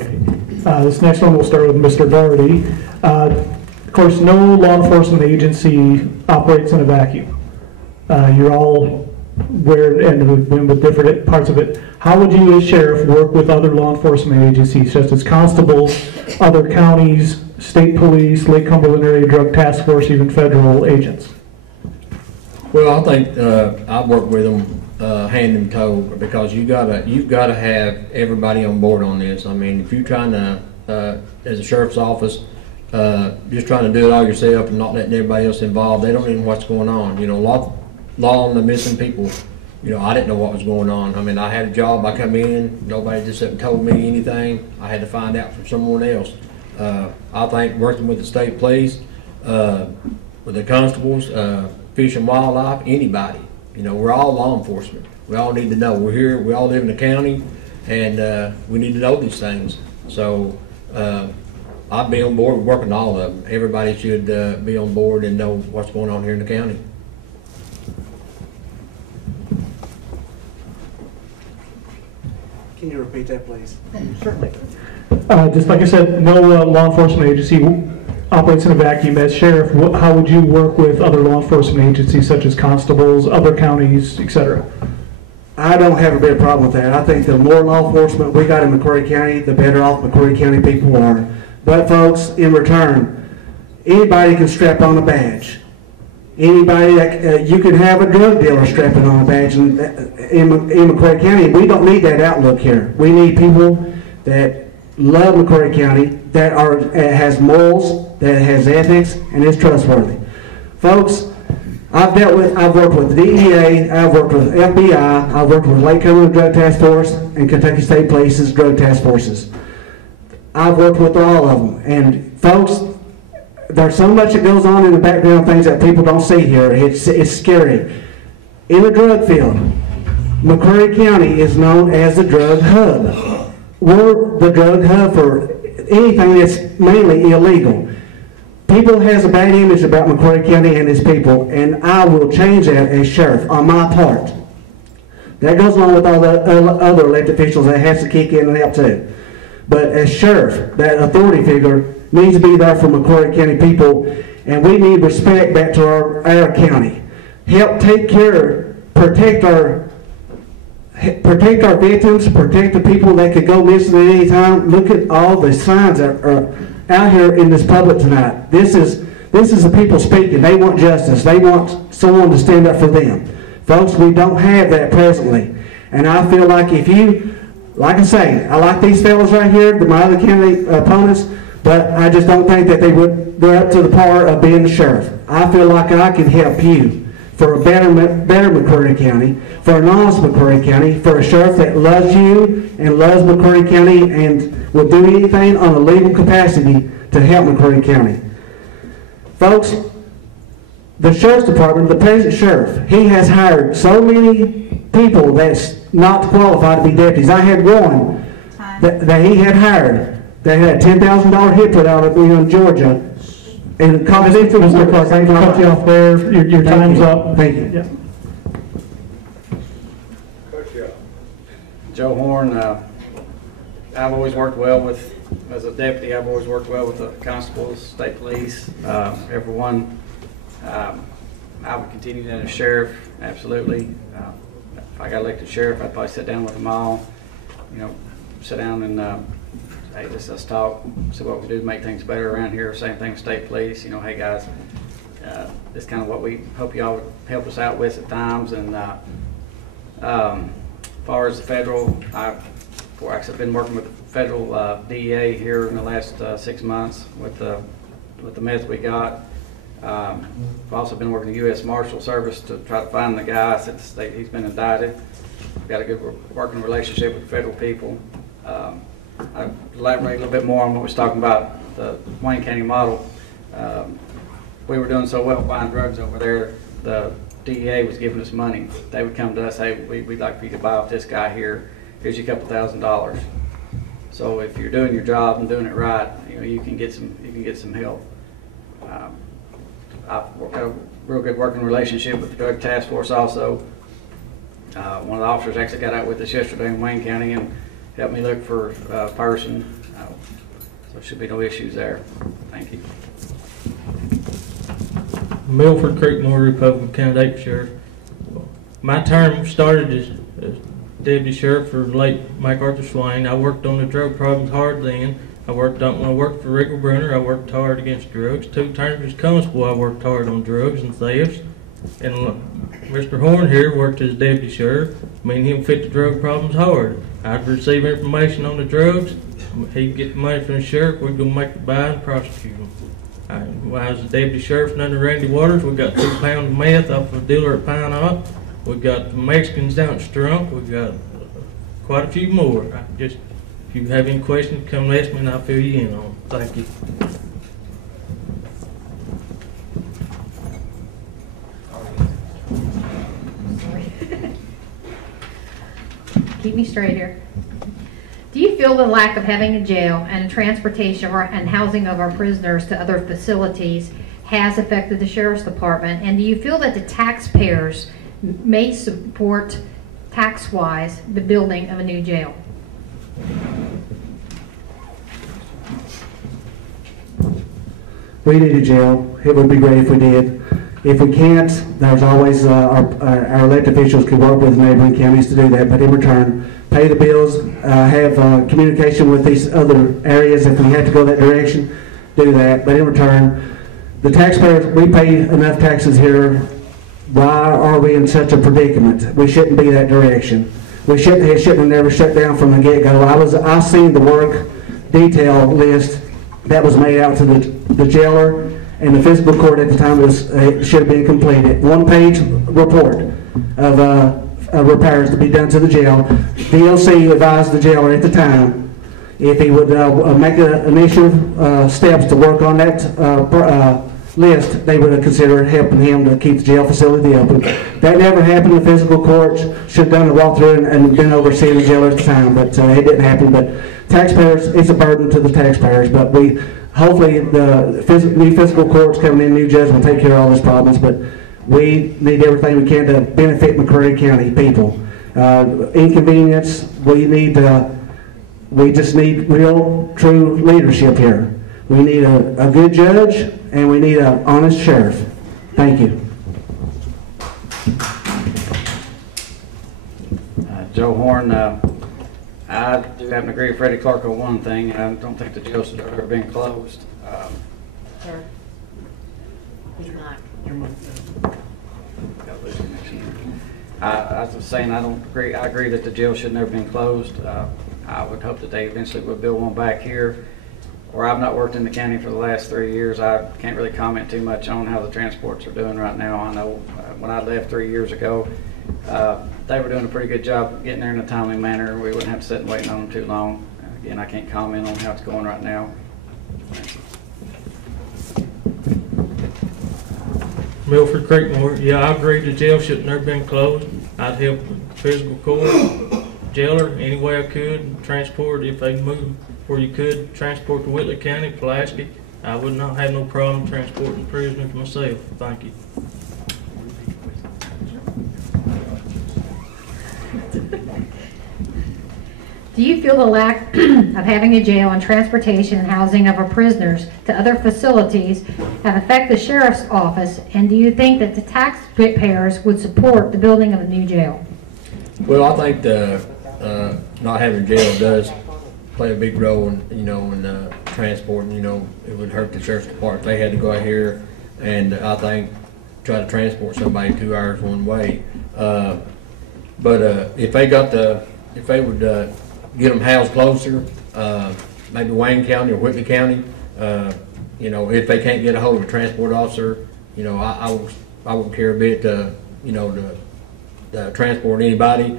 Okay. This next one will start with Mr. Daugherty. Of course, no law enforcement agency operates in a vacuum. You're all where and have been with different parts of it. How would you as sheriff work with other law enforcement agencies such as constables, other counties, state police, Lake Cumberland Area Drug Task Force, even federal agents? Well, I think I work with them hand in toe, because you've got to have everybody on board on this. I mean, if you're trying to, as a sheriff's office, just trying to do it all yourself and not letting everybody else involved, they don't even know what's going on. You know, law on the missing people. You know, I didn't know what was going on. I mean, I had a job, I come in, nobody just sat and told me anything. I had to find out from someone else. I think working with the state police, with the constables, Fish and Wildlife, anybody, you know, we're all law enforcement. We all need to know. We're here, we all live in the county, and we need to know these things. So I'd be on board with working all of them. Everybody should be on board and know what's going on here in the county. Can you repeat that, please? Certainly. Just like I said, no law enforcement agency operates in a vacuum. As sheriff, how would you work with other law enforcement agencies such as constables, other counties, etc.? I don't have a big problem with that. I think the more law enforcement we got in McCreary County, the better off McCreary County people are. But folks, in return, anybody can strap on a badge. Anybody that you can have a drug dealer strapping on a badge in McCreary County. We don't need that outlook here. We need people that love McCreary County, that has morals, that has ethics, and is trustworthy. Folks, I've worked with DEA, I've worked with FBI, I've worked with Lake Cumberland Drug Task Force and Kentucky State Police's drug task forces. I've worked with all of them, and folks, there's so much that goes on in the background, things that people don't see here. It's scary. In the drug field, McCreary County is known as the drug hub. We're the drug hub for anything that's mainly illegal. People has a bad image about McCreary County and its people, and I will change that as sheriff on my part. That goes along with all the other elected officials that has to kick in and help too. But as sheriff, that authority figure needs to be there for McCreary County people, and we need respect back to our county. Help take care, protect our victims, protect the people that could go missing at any time. Look at all the signs that are out here in this public tonight. This is the people speaking. They want justice. They want someone to stand up for them. Folks, we don't have that presently. And I feel like if you, like I say, I like these fellows right here, my other county opponents, but I just don't think that they're up to the par of being the sheriff. I feel like I can help you for a better McCreary County, for an honest McCreary County, for a sheriff that loves you and loves McCreary County and will do anything on a legal capacity to help McCreary County. Folks, the sheriff's department, the present sheriff, he has hired so many people that's not qualified to be deputies. I had one that he had hired that had a $10,000 hit put out of me in Georgia. And Mr. Clark, I can cut you off there. Your time's up. Thank you. Yeah. Joe Horne, I've always worked well with, as a deputy, I've always worked well with the constables, state police, everyone. I would continue that as sheriff, absolutely. If I got elected sheriff, I'd probably sit down with them all, you know, sit down and hey, let's talk, see what we do to make things better around here. Same thing with state police, you know, hey guys, this is kind of what we hope y'all would help us out with at times. And as far as the federal, actually I've been working with the federal DEA here in the last 6 months with the meth we got. I've also been working the U.S. Marshal Service to try to find the guy since he's been indicted. We've got a good working relationship with federal people. I'll elaborate a little bit more on what we was talking about, the Wayne County model. We were doing so well buying drugs over there, the DEA was giving us money. They would come to us, hey, we'd like for you to buy off this guy here. Here's you a couple $1,000s. So if you're doing your job and doing it right, you can get some help. I've got a real good working relationship with the drug task force also. One of the officers actually got out with us yesterday in Wayne County and helped me look for a person. So there should be no issues there. Thank you. Milford Creekmore, Republican candidate for sheriff. My term started as deputy sheriff for late Mike Arthur Swain. I worked on the drug problems hard then. When I worked for Rick Brunner, I worked hard against drugs. 2 terms as constable, I worked hard on drugs and thefts. And Mr. Horne here worked as deputy sheriff. Me and him fit the drug problems hard. I'd receive information on the drugs. He'd get the money from the sheriff. We'd go make the buy and prosecute them. When I was a deputy sheriff and under Randy Waters, we got 2 pounds of meth off of a dealer at Pine Knot. We got the Mexicans down at Strunk. We got quite a few more. If you have any questions, come ask me and I'll fill you in on them. Thank you. Keep me straight here. Do you feel the lack of having a jail and transportation and housing of our prisoners to other facilities has affected the Sheriff's Department? And do you feel that the taxpayers may support tax-wise the building of a new jail? We need a jail. It would be great if we did. If we can't, there's always our elected officials can work with neighboring counties to do that, but in return, pay the bills, have communication with these other areas if we have to go that direction, do that. But in return, the taxpayers, we pay enough taxes here. Why are we in such a predicament? We shouldn't be that direction. We shouldn't have never shut down from the get-go. I've seen the work detail list that was made out to the jailer and the physical court at the time. It should have been completed. 1-page report of repairs to be done to the jail. DOC advised the jailer at the time if he would make initial steps to work on that list, they would have considered helping him to keep the jail facility open. That never happened. The physical court should have done a walkthrough and been overseeing the jailer at the time, but it didn't happen. But taxpayers, it's a burden to the taxpayers, but hopefully the new physical courts coming in, new judges will take care of all these problems, but we need everything we can to benefit McCreary County people. Inconvenience, we just need real, true leadership here. We need a good judge, and we need an honest sheriff. Thank you. Joe Horne, I do happen to agree with Freddie Clark on one thing. I don't think the jail should have ever been closed. Sir. He's not. I was saying I don't agree. I agree that the jail should never been closed. I would hope that they eventually would build one back here. Where I've not worked in the county for the last 3 years, I can't really comment too much on how the transports are doing right now. I know when I left 3 years ago, they were doing a pretty good job getting there in a timely manner. We wouldn't have to sit and wait on them too long. Again, I can't comment on how it's going right now. Milford Creekmore, yeah, I agree the jail should have never been closed. I'd help the physical court, jailer, any way I could, transport if they move where you could, transport to Whitley County, Pulaski. I would not have no problem transporting prisoners myself. Thank you. Do you feel the lack of having a jail and transportation and housing of our prisoners to other facilities have affected the sheriff's office, and do you think that the taxpayers would support the building of a new jail? Well, I think the not having jail does play a big role in transporting. It would hurt the sheriff's department if they had to go out here and I think try to transport somebody 2 hours one way. But if they would get them housed closer, maybe Wayne County or Whitley County. You know, if they can't get a hold of a transport officer, you know, I wouldn't care a bit to, you know, to transport anybody.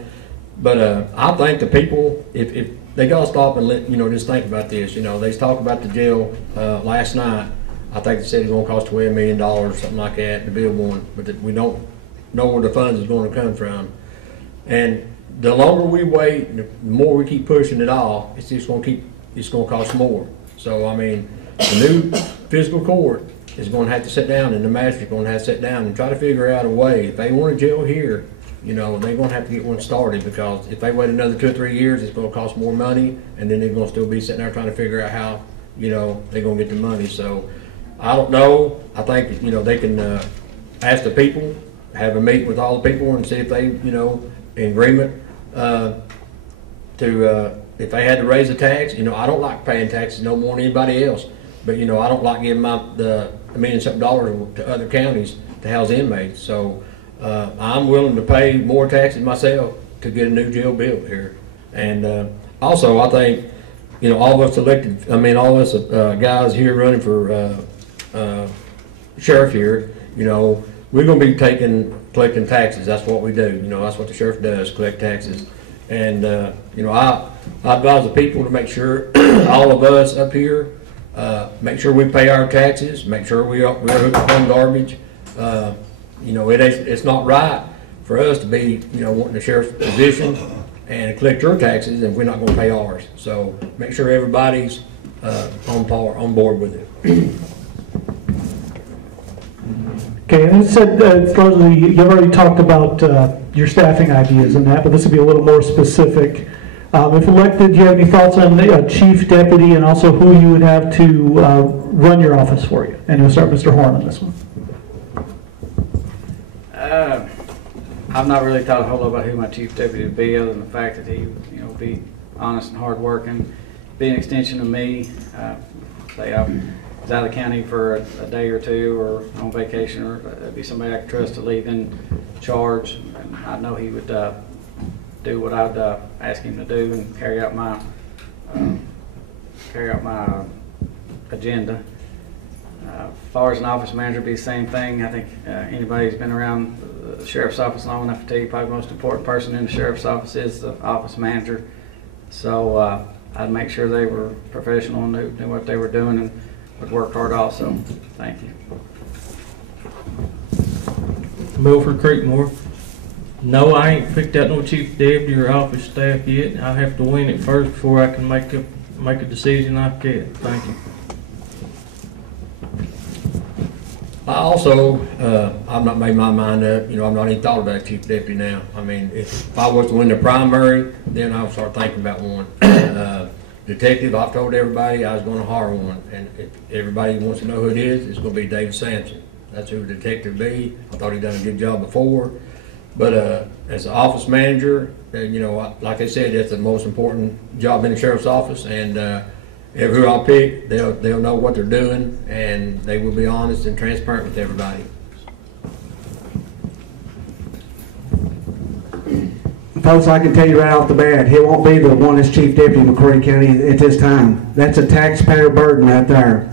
But I think the people, if they gotta stop and let, you know, just think about this. You know, they talked about the jail last night. I think they said it's gonna cost $12 million, something like that, to build one, but we don't know where the funds is gonna come from. And the longer we wait, the more we keep pushing it off, it's gonna cost more. So I mean, the new fiscal court is gonna have to sit down, and the master's gonna have to sit down and try to figure out a way. If they want a jail here, you know, they're gonna have to get one started, because if they wait another 2 or 3 years, it's gonna cost more money, and then they're gonna still be sitting there trying to figure out how, you know, they're gonna get the money. So I don't know. I think, you know, they can ask the people, have a meeting with all the people, and see if they, you know, in agreement if they had to raise the tax. You know, I don't like paying taxes no more than anybody else, but you know, I don't like giving the $1 million something to other counties to house inmates. So I'm willing to pay more taxes myself to get a new jail built here. And also, I think, you know, all of us elected, all of us guys here running for sheriff here, you know, we're going to be collecting taxes. That's what we do. You know, that's what the sheriff does, collect taxes. And, you know, I advise the people to make sure, all of us up here, make sure we pay our taxes, make sure we're hooked on garbage. You know, it's not right for us to be, you know, wanting the sheriff's position and collect your taxes if we're not going to pay ours. So make sure everybody's on board with it. Okay, and it said, Rosalie, you've already talked about your staffing ideas and that, but this would be a little more specific. If elected, do you have any thoughts on the chief deputy, and also who you would have to run your office for you? And we'll start Mr. Horne on this one. I've not really thought a whole lot about who my chief deputy would be, other than the fact that he, you know, be honest and hardworking, be an extension of me. Say I was out of the county for a day or two, or on vacation, or it'd be somebody I could trust to leave in charge, and I know he would do what I'd ask him to do and carry out my agenda. As far as an office manager, it'd be the same thing. I think anybody who's been around the sheriff's office long enough to tell you probably the most important person in the sheriff's office is the office manager. So I'd make sure they were professional and knew what they were doing, and would work hard also. Thank you. Milford Creekmore. No, I ain't picked out no chief deputy or office staff yet. I have to win it first before I can make a decision like that. Thank you. I also, I've not made my mind up. You know, I've not even thought about a chief deputy now. I mean, if I was to win the primary, then I'll start thinking about one. Detective, I've told everybody I was going to hire one, and if everybody wants to know who it is, it's going to be David Sampson. That's who the detective be. I thought he'd done a good job before. But as an office manager, you know, like I said, that's the most important job in the sheriff's office, and who I pick, they'll know what they're doing, and they will be honest and transparent with everybody. Folks, I can tell you right off the bat, he won't be the one as chief deputy in McCreary County at this time. That's a taxpayer burden right there.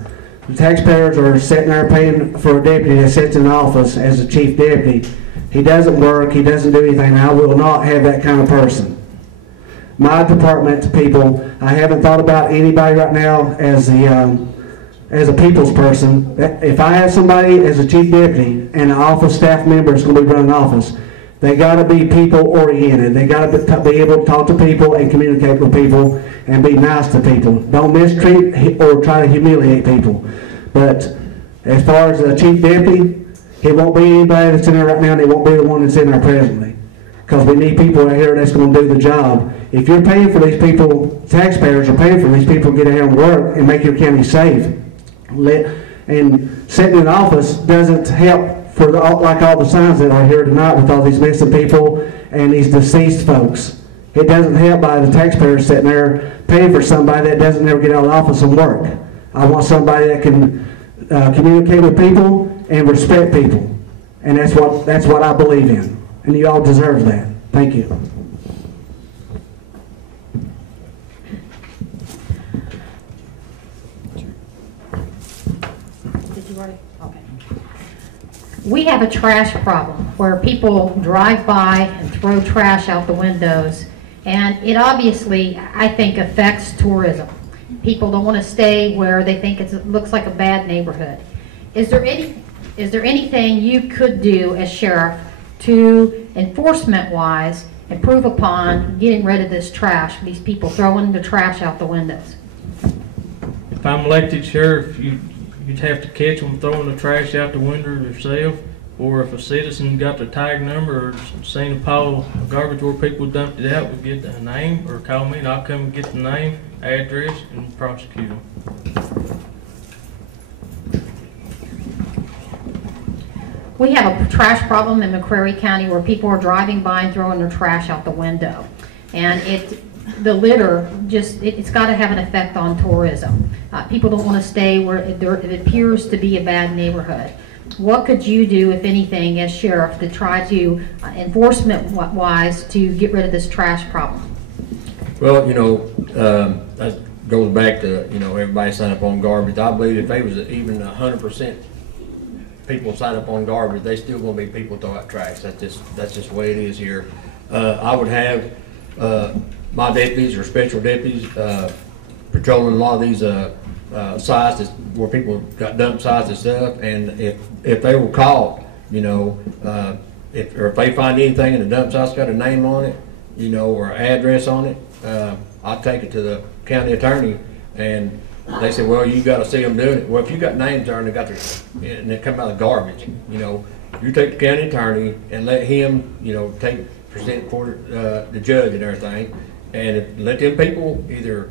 The taxpayers are sitting there paying for a deputy that sits in office as a chief deputy. He doesn't work, he doesn't do anything. I will not have that kind of person. My department people, I haven't thought about anybody right now as a people's person. If I have somebody as a chief deputy and an office staff member is going to be running office, they got to be people oriented. They got to be able to talk to people and communicate with people and be nice to people. Don't mistreat or try to humiliate people. But as far as a chief deputy, it won't be anybody that's in there right now, and it won't be the one that's in there presently. Because we need people out here that's going to do the job. If you're paying for these people, taxpayers are paying for these people to get out here and work and make your county safe. And sitting in office doesn't help for like all the signs that are here tonight with all these missing people and these deceased folks. It doesn't help by the taxpayers sitting there paying for somebody that doesn't ever get out of the office and work. I want somebody that can communicate with people and respect people. And that's what I believe in. And you all deserve that. Thank you. We have a trash problem where people drive by and throw trash out the windows, and it obviously, I think, affects tourism. People don't want to stay where they think it looks like a bad neighborhood. Is there anything you could do as sheriff to, enforcement-wise, improve upon getting rid of this trash, these people throwing the trash out the windows? If I'm elected sheriff, you'd have to catch them throwing the trash out the window yourself, or if a citizen got the tag number or seen a pile of garbage where people dumped it out, would get the name or call me and I'll come and get the name, address, and prosecute them. We have a trash problem in McCreary County where people are driving by and throwing their trash out the window. And the litter, it's got to have an effect on tourism. People don't want to stay where it appears to be a bad neighborhood. What could you do, if anything, as sheriff to try to, enforcement-wise, to get rid of this trash problem? Well, that goes back to, everybody sign up on garbage. I believe if they was even 100% people sign up on garbage, they still gonna be people throw out trash. That's just the way it is here. I would have my deputies or special deputies patrolling a lot of these sites where people got dump sites and stuff. And if they were caught, if they find anything in the dump site's got a name on it, or address on it, I'll take it to the county attorney, and they say, well, you got to see them doing it. Well, if you got names there and they come out of garbage, you take the county attorney and let him, present for the judge and everything, and let them people either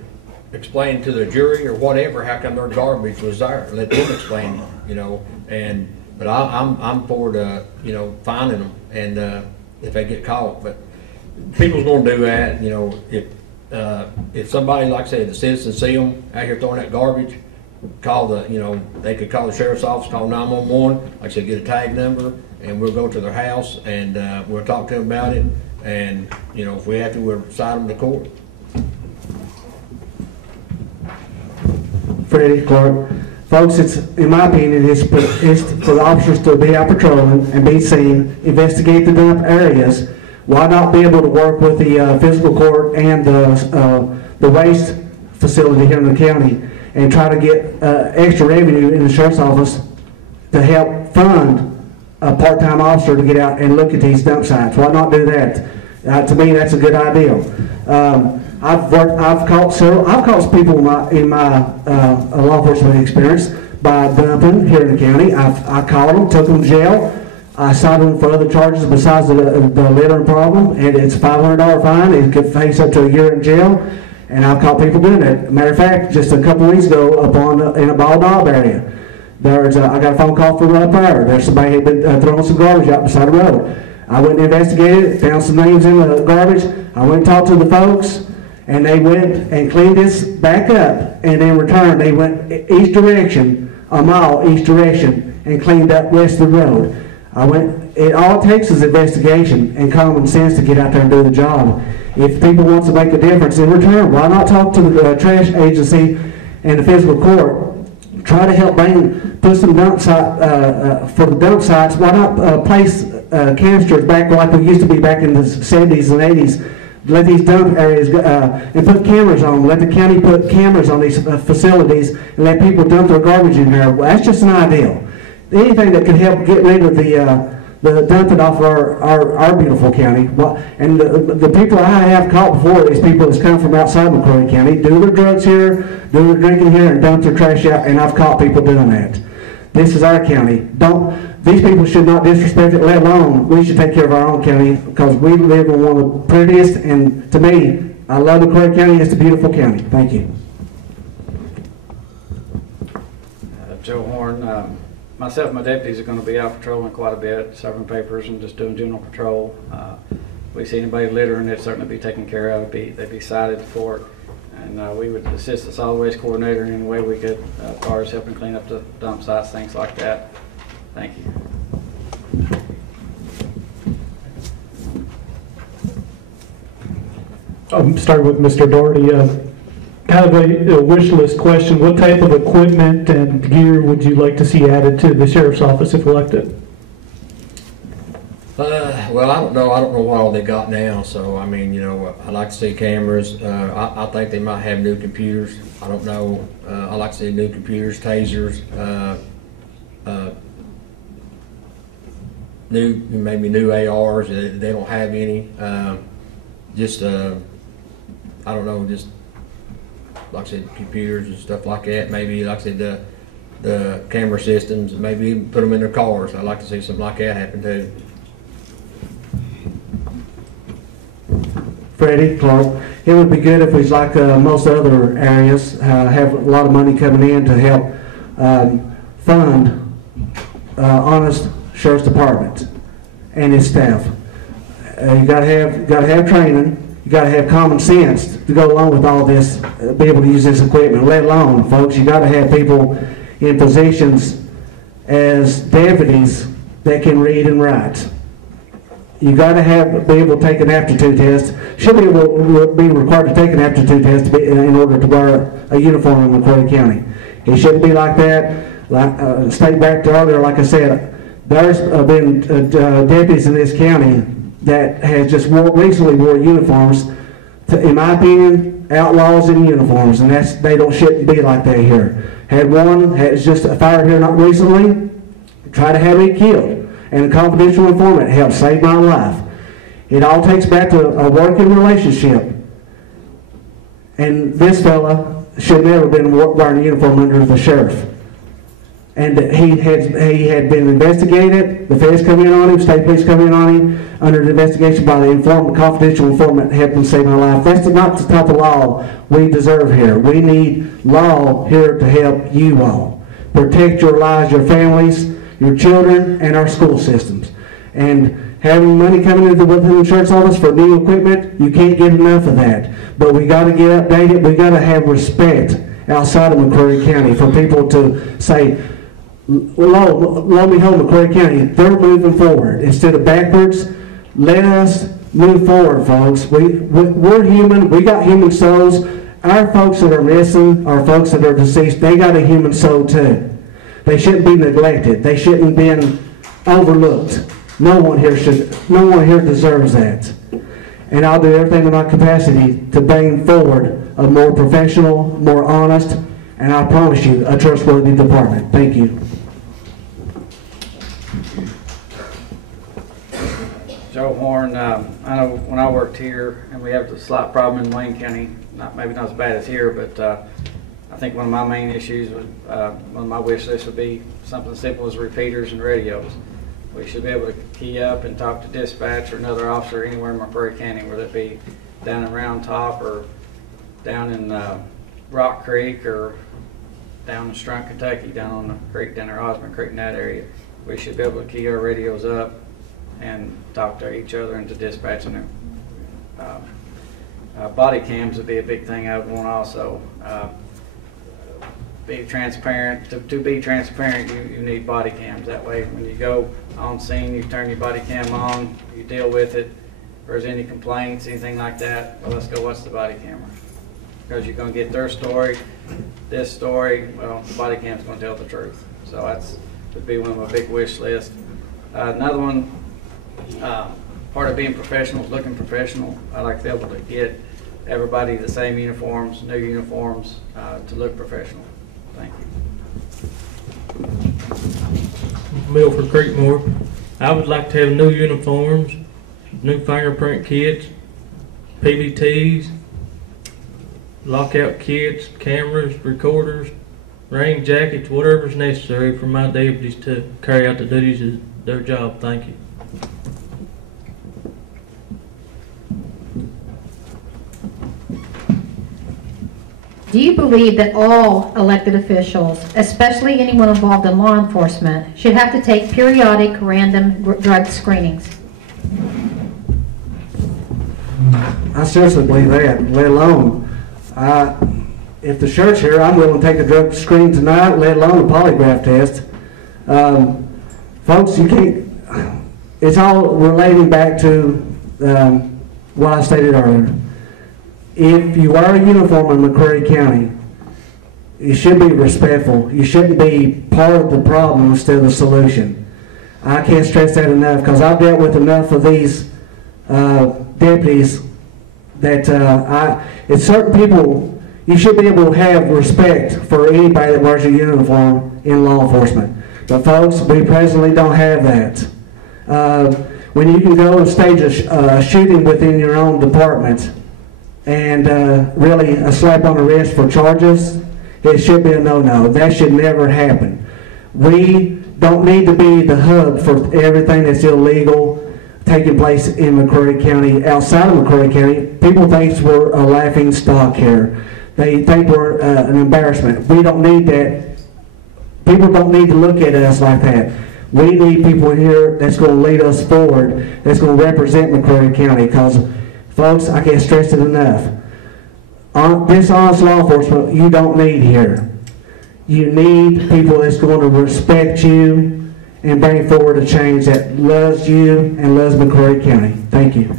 explain to the jury or whatever how come their garbage was there. Let them explain, but I'm for the, finding them and if they get caught. But people's going to do that, if somebody, like I said, the citizens see them out here throwing that garbage, call they could call the sheriff's office, call 911, like I said, get a tag number, and we'll go to their house and we'll talk to them about it. And, if we have to, we'll cite them to court. Freddie Clark. Folks, in my opinion, it's for the officers to be out patrolling and be seen, investigate the dump areas. Why not be able to work with the physical court and the waste facility here in the county and try to get extra revenue in the sheriff's office to help fund a part-time officer to get out and look at these dump sites? Why not do that? To me, that's a good idea. I've caught people in my law enforcement experience by dumping here in the county. I caught them, took them to jail. I cited them for other charges besides the littering problem, and it's a $500 fine. It could face up to a year in jail, and I've caught people doing that. Matter of fact, just a couple weeks ago, in a Ball Knob area, I got a phone call from up there. There's somebody had been throwing some garbage out beside the road. I went and investigated it, found some names in the garbage. I went and talked to the folks, and they went and cleaned this back up, and in return, they went each direction, a mile each direction, and cleaned up west of the road. All it takes is investigation and common sense to get out there and do the job. If people want to make a difference in return, why not talk to the trash agency and the physical court? Try to help put some dump site, for the dump sites. Why not place canisters back like we used to be back in the 70s and 80s? Let these dump areas and put cameras on them. Let the county put cameras on these facilities and let people dump their garbage in there. Well, that's just an ideal. Anything that can help get rid of the dumping off our beautiful county. And the people I have caught before is people that's come from outside McCreary County, do their drugs here, do their drinking here, and dump their trash out, and I've caught people doing that. This is our county. These people should not disrespect it, let alone we should take care of our own county, because we live in one of the prettiest, and to me, I love McCreary County. It's a beautiful county. Thank you. Joe Horne. Myself and my deputies are going to be out patrolling quite a bit, serving papers and just doing general patrol. If we see anybody littering, it'd certainly be taken care of. They'd be cited for it. And we would assist the solid waste coordinator in any way we could, as far as helping clean up the dump sites, things like that. Thank you. Start with Mr. Daugherty. Kind of a wish list question. What type of equipment and gear would you like to see added to the sheriff's office if elected? Well, I don't know what all they got now, so, I mean, you know, I like to see cameras. I think they might have new computers. I don't know. I like to see new computers, tasers, maybe new ARs. They don't have any. I don't know, just, like I said, computers and stuff like that. Maybe, like I said, the camera systems, maybe even put them in their cars. I'd like to see something like that happen too. Freddie Clark, it would be good if we, like most other areas, have a lot of money coming in to help fund honest sheriff's department and its staff. You gotta have training. You got to have common sense to go along with all this, be able to use this equipment, let alone, folks, you got to have people in positions as deputies that can read and write. You got to be able to take an aptitude test. Should be required to take an aptitude test in order to wear a uniform in McCreary County. It shouldn't be like that. Like, stay back to earlier, like I said, there's been deputies in this county that has just recently wore uniforms, in my opinion, outlaws in uniforms, and shouldn't be like that here. Had one, has just fired here not recently, tried to have me killed, and a confidential informant helped save my life. It all takes back to a working relationship, and this fella should never have been wearing a uniform under the sheriff. And he had been investigated. The feds come in on him, state police come in on him under the investigation by the confidential informant helping save my life. That's not the type of law we deserve here. We need law here to help you all. Protect your lives, your families, your children, and our school systems. And having money coming into the insurance office for new equipment, you can't get enough of that. But we got to get updated. We got to have respect outside of McCreary County for people to say, lo and behold, McCreary County, they're moving forward instead of backwards. Let us move forward, folks. We're human. We got human souls. Our folks that are missing, our folks that are deceased, they got a human soul too. They shouldn't be neglected. They shouldn't be overlooked. No one here deserves that. And I'll do everything in my capacity to bring forward a more professional, more honest, and I promise you, a trustworthy department. Thank you. Joe Horne, I know when I worked here, and we have a slight problem in Wayne County, maybe not as bad as here, but I think one of my main issues was, one of my wish lists would be something simple as repeaters and radios. We should be able to key up and talk to dispatch or another officer anywhere in McCreary County, whether it be down in Round Top or down in Rock Creek or down in Strunk, Kentucky, down on the creek, down there, Osborne Creek, in that area. We should be able to key our radios up and talk to each other and to dispatch them. Body cams would be a big thing I would want also. Be transparent. To be transparent, you need body cams. That way, when you go on scene, you turn your body cam on, you deal with it. If there's any complaints, anything like that, well, let's go watch the body camera. Because you're going to get their story, this story, well, the body cam's going to tell the truth. So that's would be one of my big wish lists. Another one, part of being professional is looking professional. I like to be able to get everybody the same uniforms, new uniforms, to look professional. Thank you. Milford Creekmore. I would like to have new uniforms, new fingerprint kits, PBTs, lockout kits, cameras, recorders, rain jackets, whatever's necessary for my deputies to carry out the duties of their job. Thank you. Do you believe that all elected officials, especially anyone involved in law enforcement, should have to take periodic random drug screenings? I seriously believe that, let alone, if the sheriff's here, I'm willing to take a drug screen tonight, let alone a polygraph test. Folks, you can't, it's all relating back to what I stated earlier. If you wear a uniform in McCreary County, you should be respectful. You shouldn't be part of the problem instead of the solution. I can't stress that enough, because I've dealt with enough of these deputies that it's certain people, you should be able to have respect for anybody that wears a uniform in law enforcement. But folks, we presently don't have that. When you can go and stage a shooting within your own department and really a slap on the wrist for charges, it should be a no-no. That should never happen. We don't need to be the hub for everything that's illegal taking place in McCreary County. Outside of McCreary County, people think we're a laughing stock here. They think we're an embarrassment. We don't need that. People don't need to look at us like that. We need people here that's going to lead us forward, that's going to represent McCreary County, because, folks, I can't stress it enough. Dishonest law enforcement, you don't need here. You need people that's going to respect you and bring forward a change that loves you and loves McCreary County. Thank you.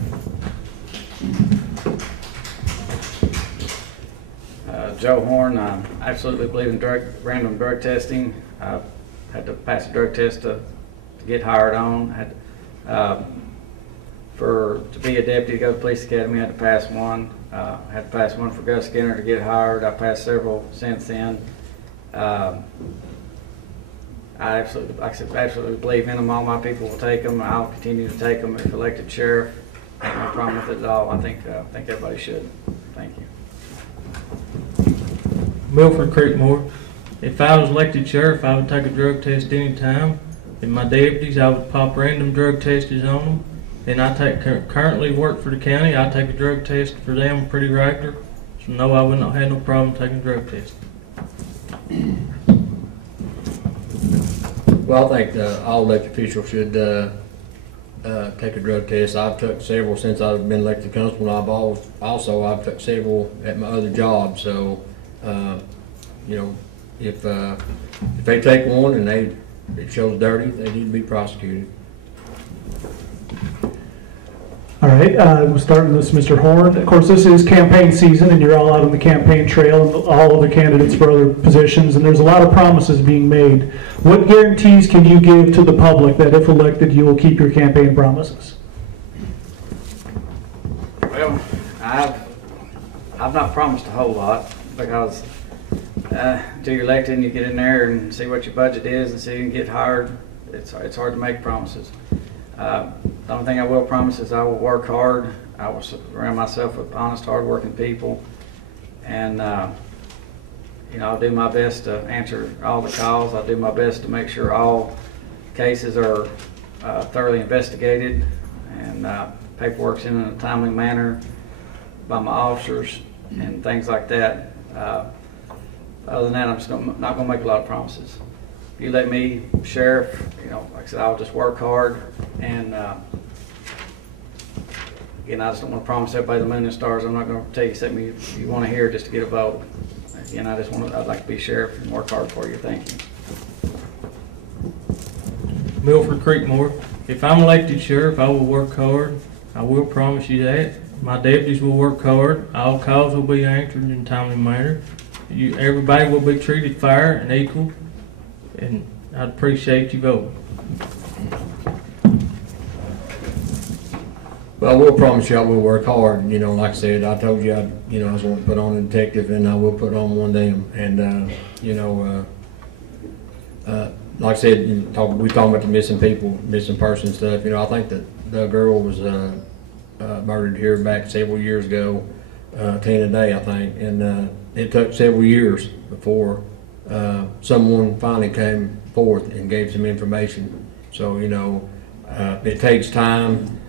Joe Horne, I absolutely believe in random drug testing. I had to pass a drug test to get hired on. To be a deputy to go to the police academy, I had to pass one. I had to pass one for Gus Skinner to get hired. I passed several since then. I absolutely believe in them. All my people will take them. I'll continue to take them if elected sheriff. No problem with it at all. I think everybody should. Thank you. Milford Creekmore. If I was elected sheriff, I would take a drug test any time. And my deputies, I would pop random drug tests on them. And I currently work for the county. I take a drug test for them pretty regular. So no, I would not have no problem taking a drug test. Well, I think all elected officials should take a drug test. I've took several since I've been elected constable. I've took several at my other job. So, you know, if they take one and it shows dirty, they need to be prosecuted. All right, we're starting this, Mr. Horne. Of course, this is campaign season, and you're all out on the campaign trail, and all other candidates for other positions, and there's a lot of promises being made. What guarantees can you give to the public that if elected, you will keep your campaign promises? Well, I've not promised a whole lot, because until you're elected and you get in there and see what your budget is and see you can get hired, it's hard to make promises. The only thing I will promise is I will work hard. I will surround myself with honest, hard-working people, and you know, I'll do my best to answer all the calls. I'll do my best to make sure all cases are thoroughly investigated and paperwork's in a timely manner by my officers and things like that. Other than that, I'm just not going to make a lot of promises. If you let me, sheriff, you know, like I said, I'll just work hard, and again, I just don't want to promise everybody the moon and stars. I'm not going to tell you something you want to hear just to get a vote. Again, I'd like to be sheriff and work hard for you. Thank you. Milford Creekmore. If I'm elected sheriff, I will work hard. I will promise you that. My deputies will work hard. All calls will be answered in a timely manner. Everybody will be treated fair and equal, and I'd appreciate you voting. Well, I will promise you I will work hard. You know, like I said, I told you I was going to put on a detective, and I will put on one of them. And you know, like I said, we talking about the missing people, missing person stuff. You know, I think that the girl was murdered here back several years ago, 10 a day, I think, and it took several years before someone finally came forth and gave some information. So, you know, it takes time.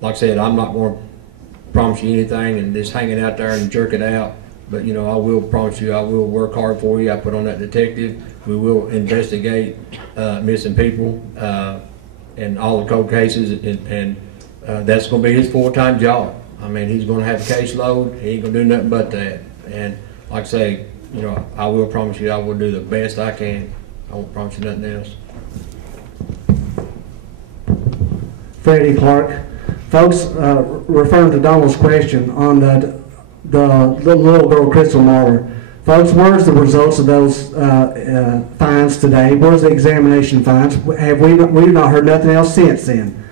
Like I said, I'm not going to promise you anything and just hang it out there and jerk it out. But, you know, I will promise you I will work hard for you. I put on that detective. We will investigate missing people and all the cold cases, and that's going to be his full-time job. I mean, he's going to have a caseload. He ain't going to do nothing but that. And like I say, you know, I will promise you I will do the best I can. I won't promise you nothing else. Freddie Clark. Folks, referring to Donald's question on the little girl Crystal Marler, Folks, where's the results of those fines today? Where's the examination fines? We've not heard nothing else since then.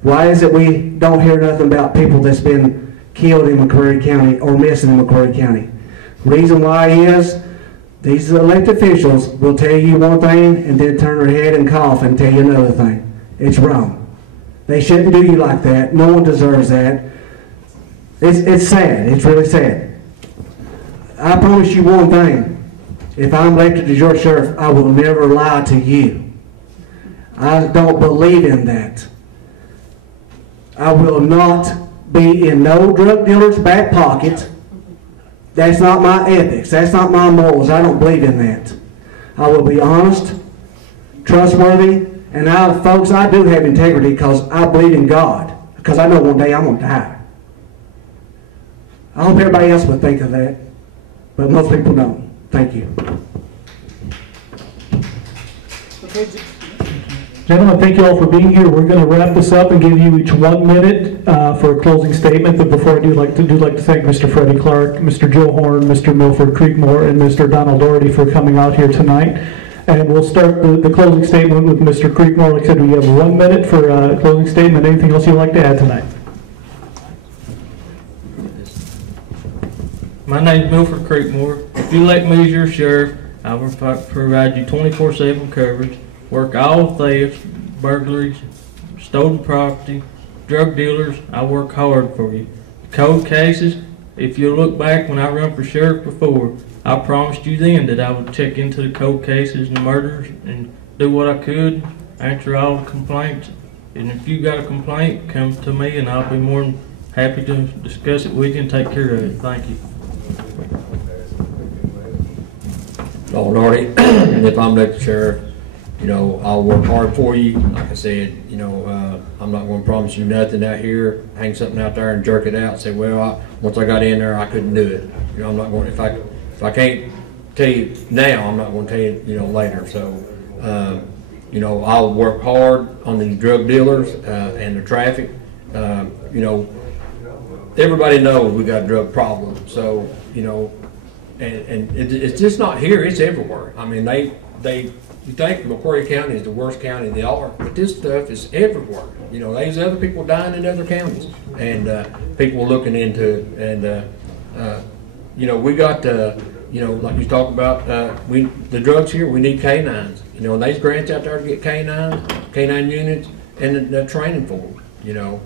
Why is it we don't hear nothing about people that's been killed in McCreary County or missing in McCreary County? Reason why is these elected officials will tell you one thing and then turn their head and cough and tell you another thing. It's wrong. They shouldn't do you like that. No one deserves that. It's sad. It's really sad. I promise you one thing. If I'm elected as your sheriff, I will never lie to you. I don't believe in that. I will not be in no drug dealer's back pocket. That's not my ethics. That's not my morals. I don't believe in that. I will be honest, trustworthy, and folks, I do have integrity because I believe in God. Because I know one day I'm going to die. I hope everybody else would think of that, but most people don't. Thank you. Gentlemen, thank you all for being here. We're going to wrap this up and give you each 1 minute for a closing statement. But before I do like to thank Mr. Freddie Clark, Mr. Joe Horne, Mr. Milford Creekmore, and Mr. Daugherty for coming out here tonight. And we'll start the closing statement with Mr. Creekmore. Like I said, we have 1 minute for a closing statement. Anything else you'd like to add tonight? My name's Milford Creekmore. If you elect me as your sheriff, I will provide you 24/7 coverage, work all thefts, burglaries, stolen property, drug dealers. I work hard for you. Cold cases, if you look back when I run for sheriff before, I promised you then that I would check into the cold cases and murders and do what I could, answer all the complaints. And if you got a complaint, come to me and I'll be more than happy to discuss it with you and take care of it. Thank you. Daugherty, and if I'm elected sheriff, you know, I'll work hard for you. Like I said, you know, I'm not going to promise you nothing out here, hang something out there and jerk it out and say, well, once I got in there, I couldn't do it. You know, I'm not going, if I can't tell you now, I'm not going to tell you, you know, later. So, you know, I'll work hard on these drug dealers and the traffic. You know, everybody knows we got a drug problem. So, you know, and it's just not here, it's everywhere. I mean, you think McCreary County is the worst county they are, but this stuff is everywhere. You know, there's other people dying in other counties, and people looking into it. And you know, we got you know, like you talked about, the drugs here. We need canines. You know, and there's grants out there to get canine units, and the training for them. You know,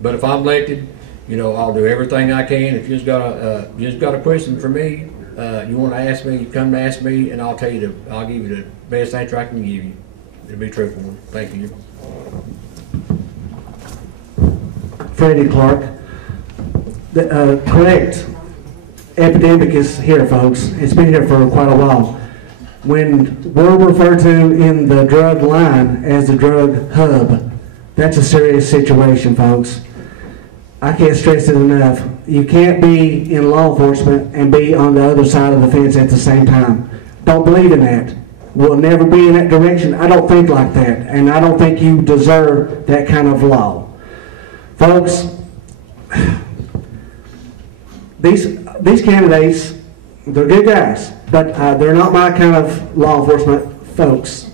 but if I'm elected, you know, I'll do everything I can. If you just got a question for me, you want to ask me, come to ask me, and I'll tell you I'll give you the best answer I can give you. It'll be truthful. Thank you. Freddie Clark. The correct epidemic is here, folks. It's been here for quite a while. When we're referred to in the drug line as the drug hub, that's a serious situation, folks. I can't stress it enough. You can't be in law enforcement and be on the other side of the fence at the same time. Don't believe in that. We'll never be in that direction. I don't think like that, and I don't think you deserve that kind of law. Folks, these candidates, they're good guys, but they're not my kind of law enforcement folks.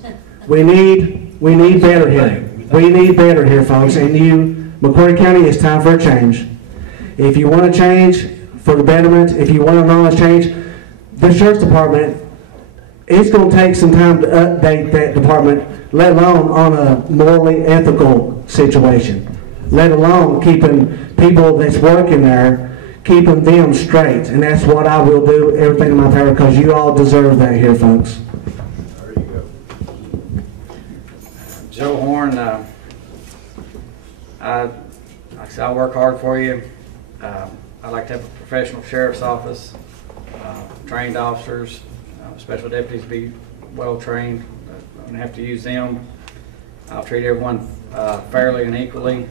We need better here. We need better here, folks, and McCreary County, it's time for a change. If you want to change for the betterment, if you want to knowledge change, the sheriff's department, it's going to take some time to update that department, let alone on a morally ethical situation, let alone keeping people that's working there, keeping them straight. And that's what I will do, everything in my power, because you all deserve that here, folks. There you go. Joe Horne, I work hard for you. I like to have a professional sheriff's office, trained officers, special deputies be well trained. I'm going to have to use them. I'll treat everyone fairly and equally.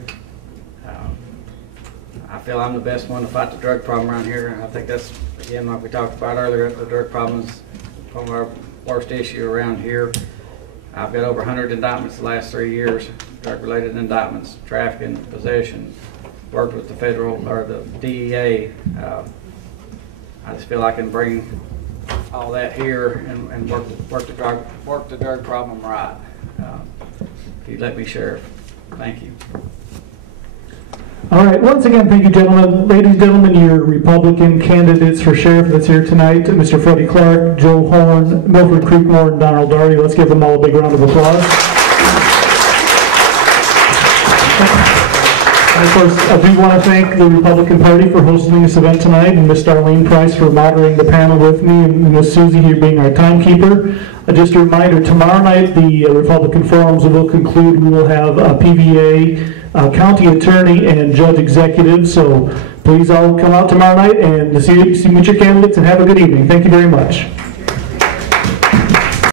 I feel I'm the best one to fight the drug problem around here. I think that's, again, like we talked about earlier, the drug problem is one of our worst issue around here. I've got over 100 indictments the last 3 years, drug-related indictments, trafficking, possession. Worked with the federal or the DEA. I just feel I can bring all that here and work the drug problem right. If you let me, Sheriff. Thank you. All right, once again, thank you, gentlemen. Ladies and gentlemen, your Republican candidates for sheriff that's here tonight, Mr. Freddie Clark, Joe Horne, Milford Creekmore, and Daugherty. Let's give them all a big round of applause. And of course, I do want to thank the Republican Party for hosting this event tonight, and Ms. Darlene Price for moderating the panel with me, and Ms. Susie here being our timekeeper. Just a reminder, tomorrow night the Republican forums will conclude. We will have a PVA, county attorney, and judge executive. So please all come out tomorrow night and see meet your candidates and have a good evening. Thank you very much.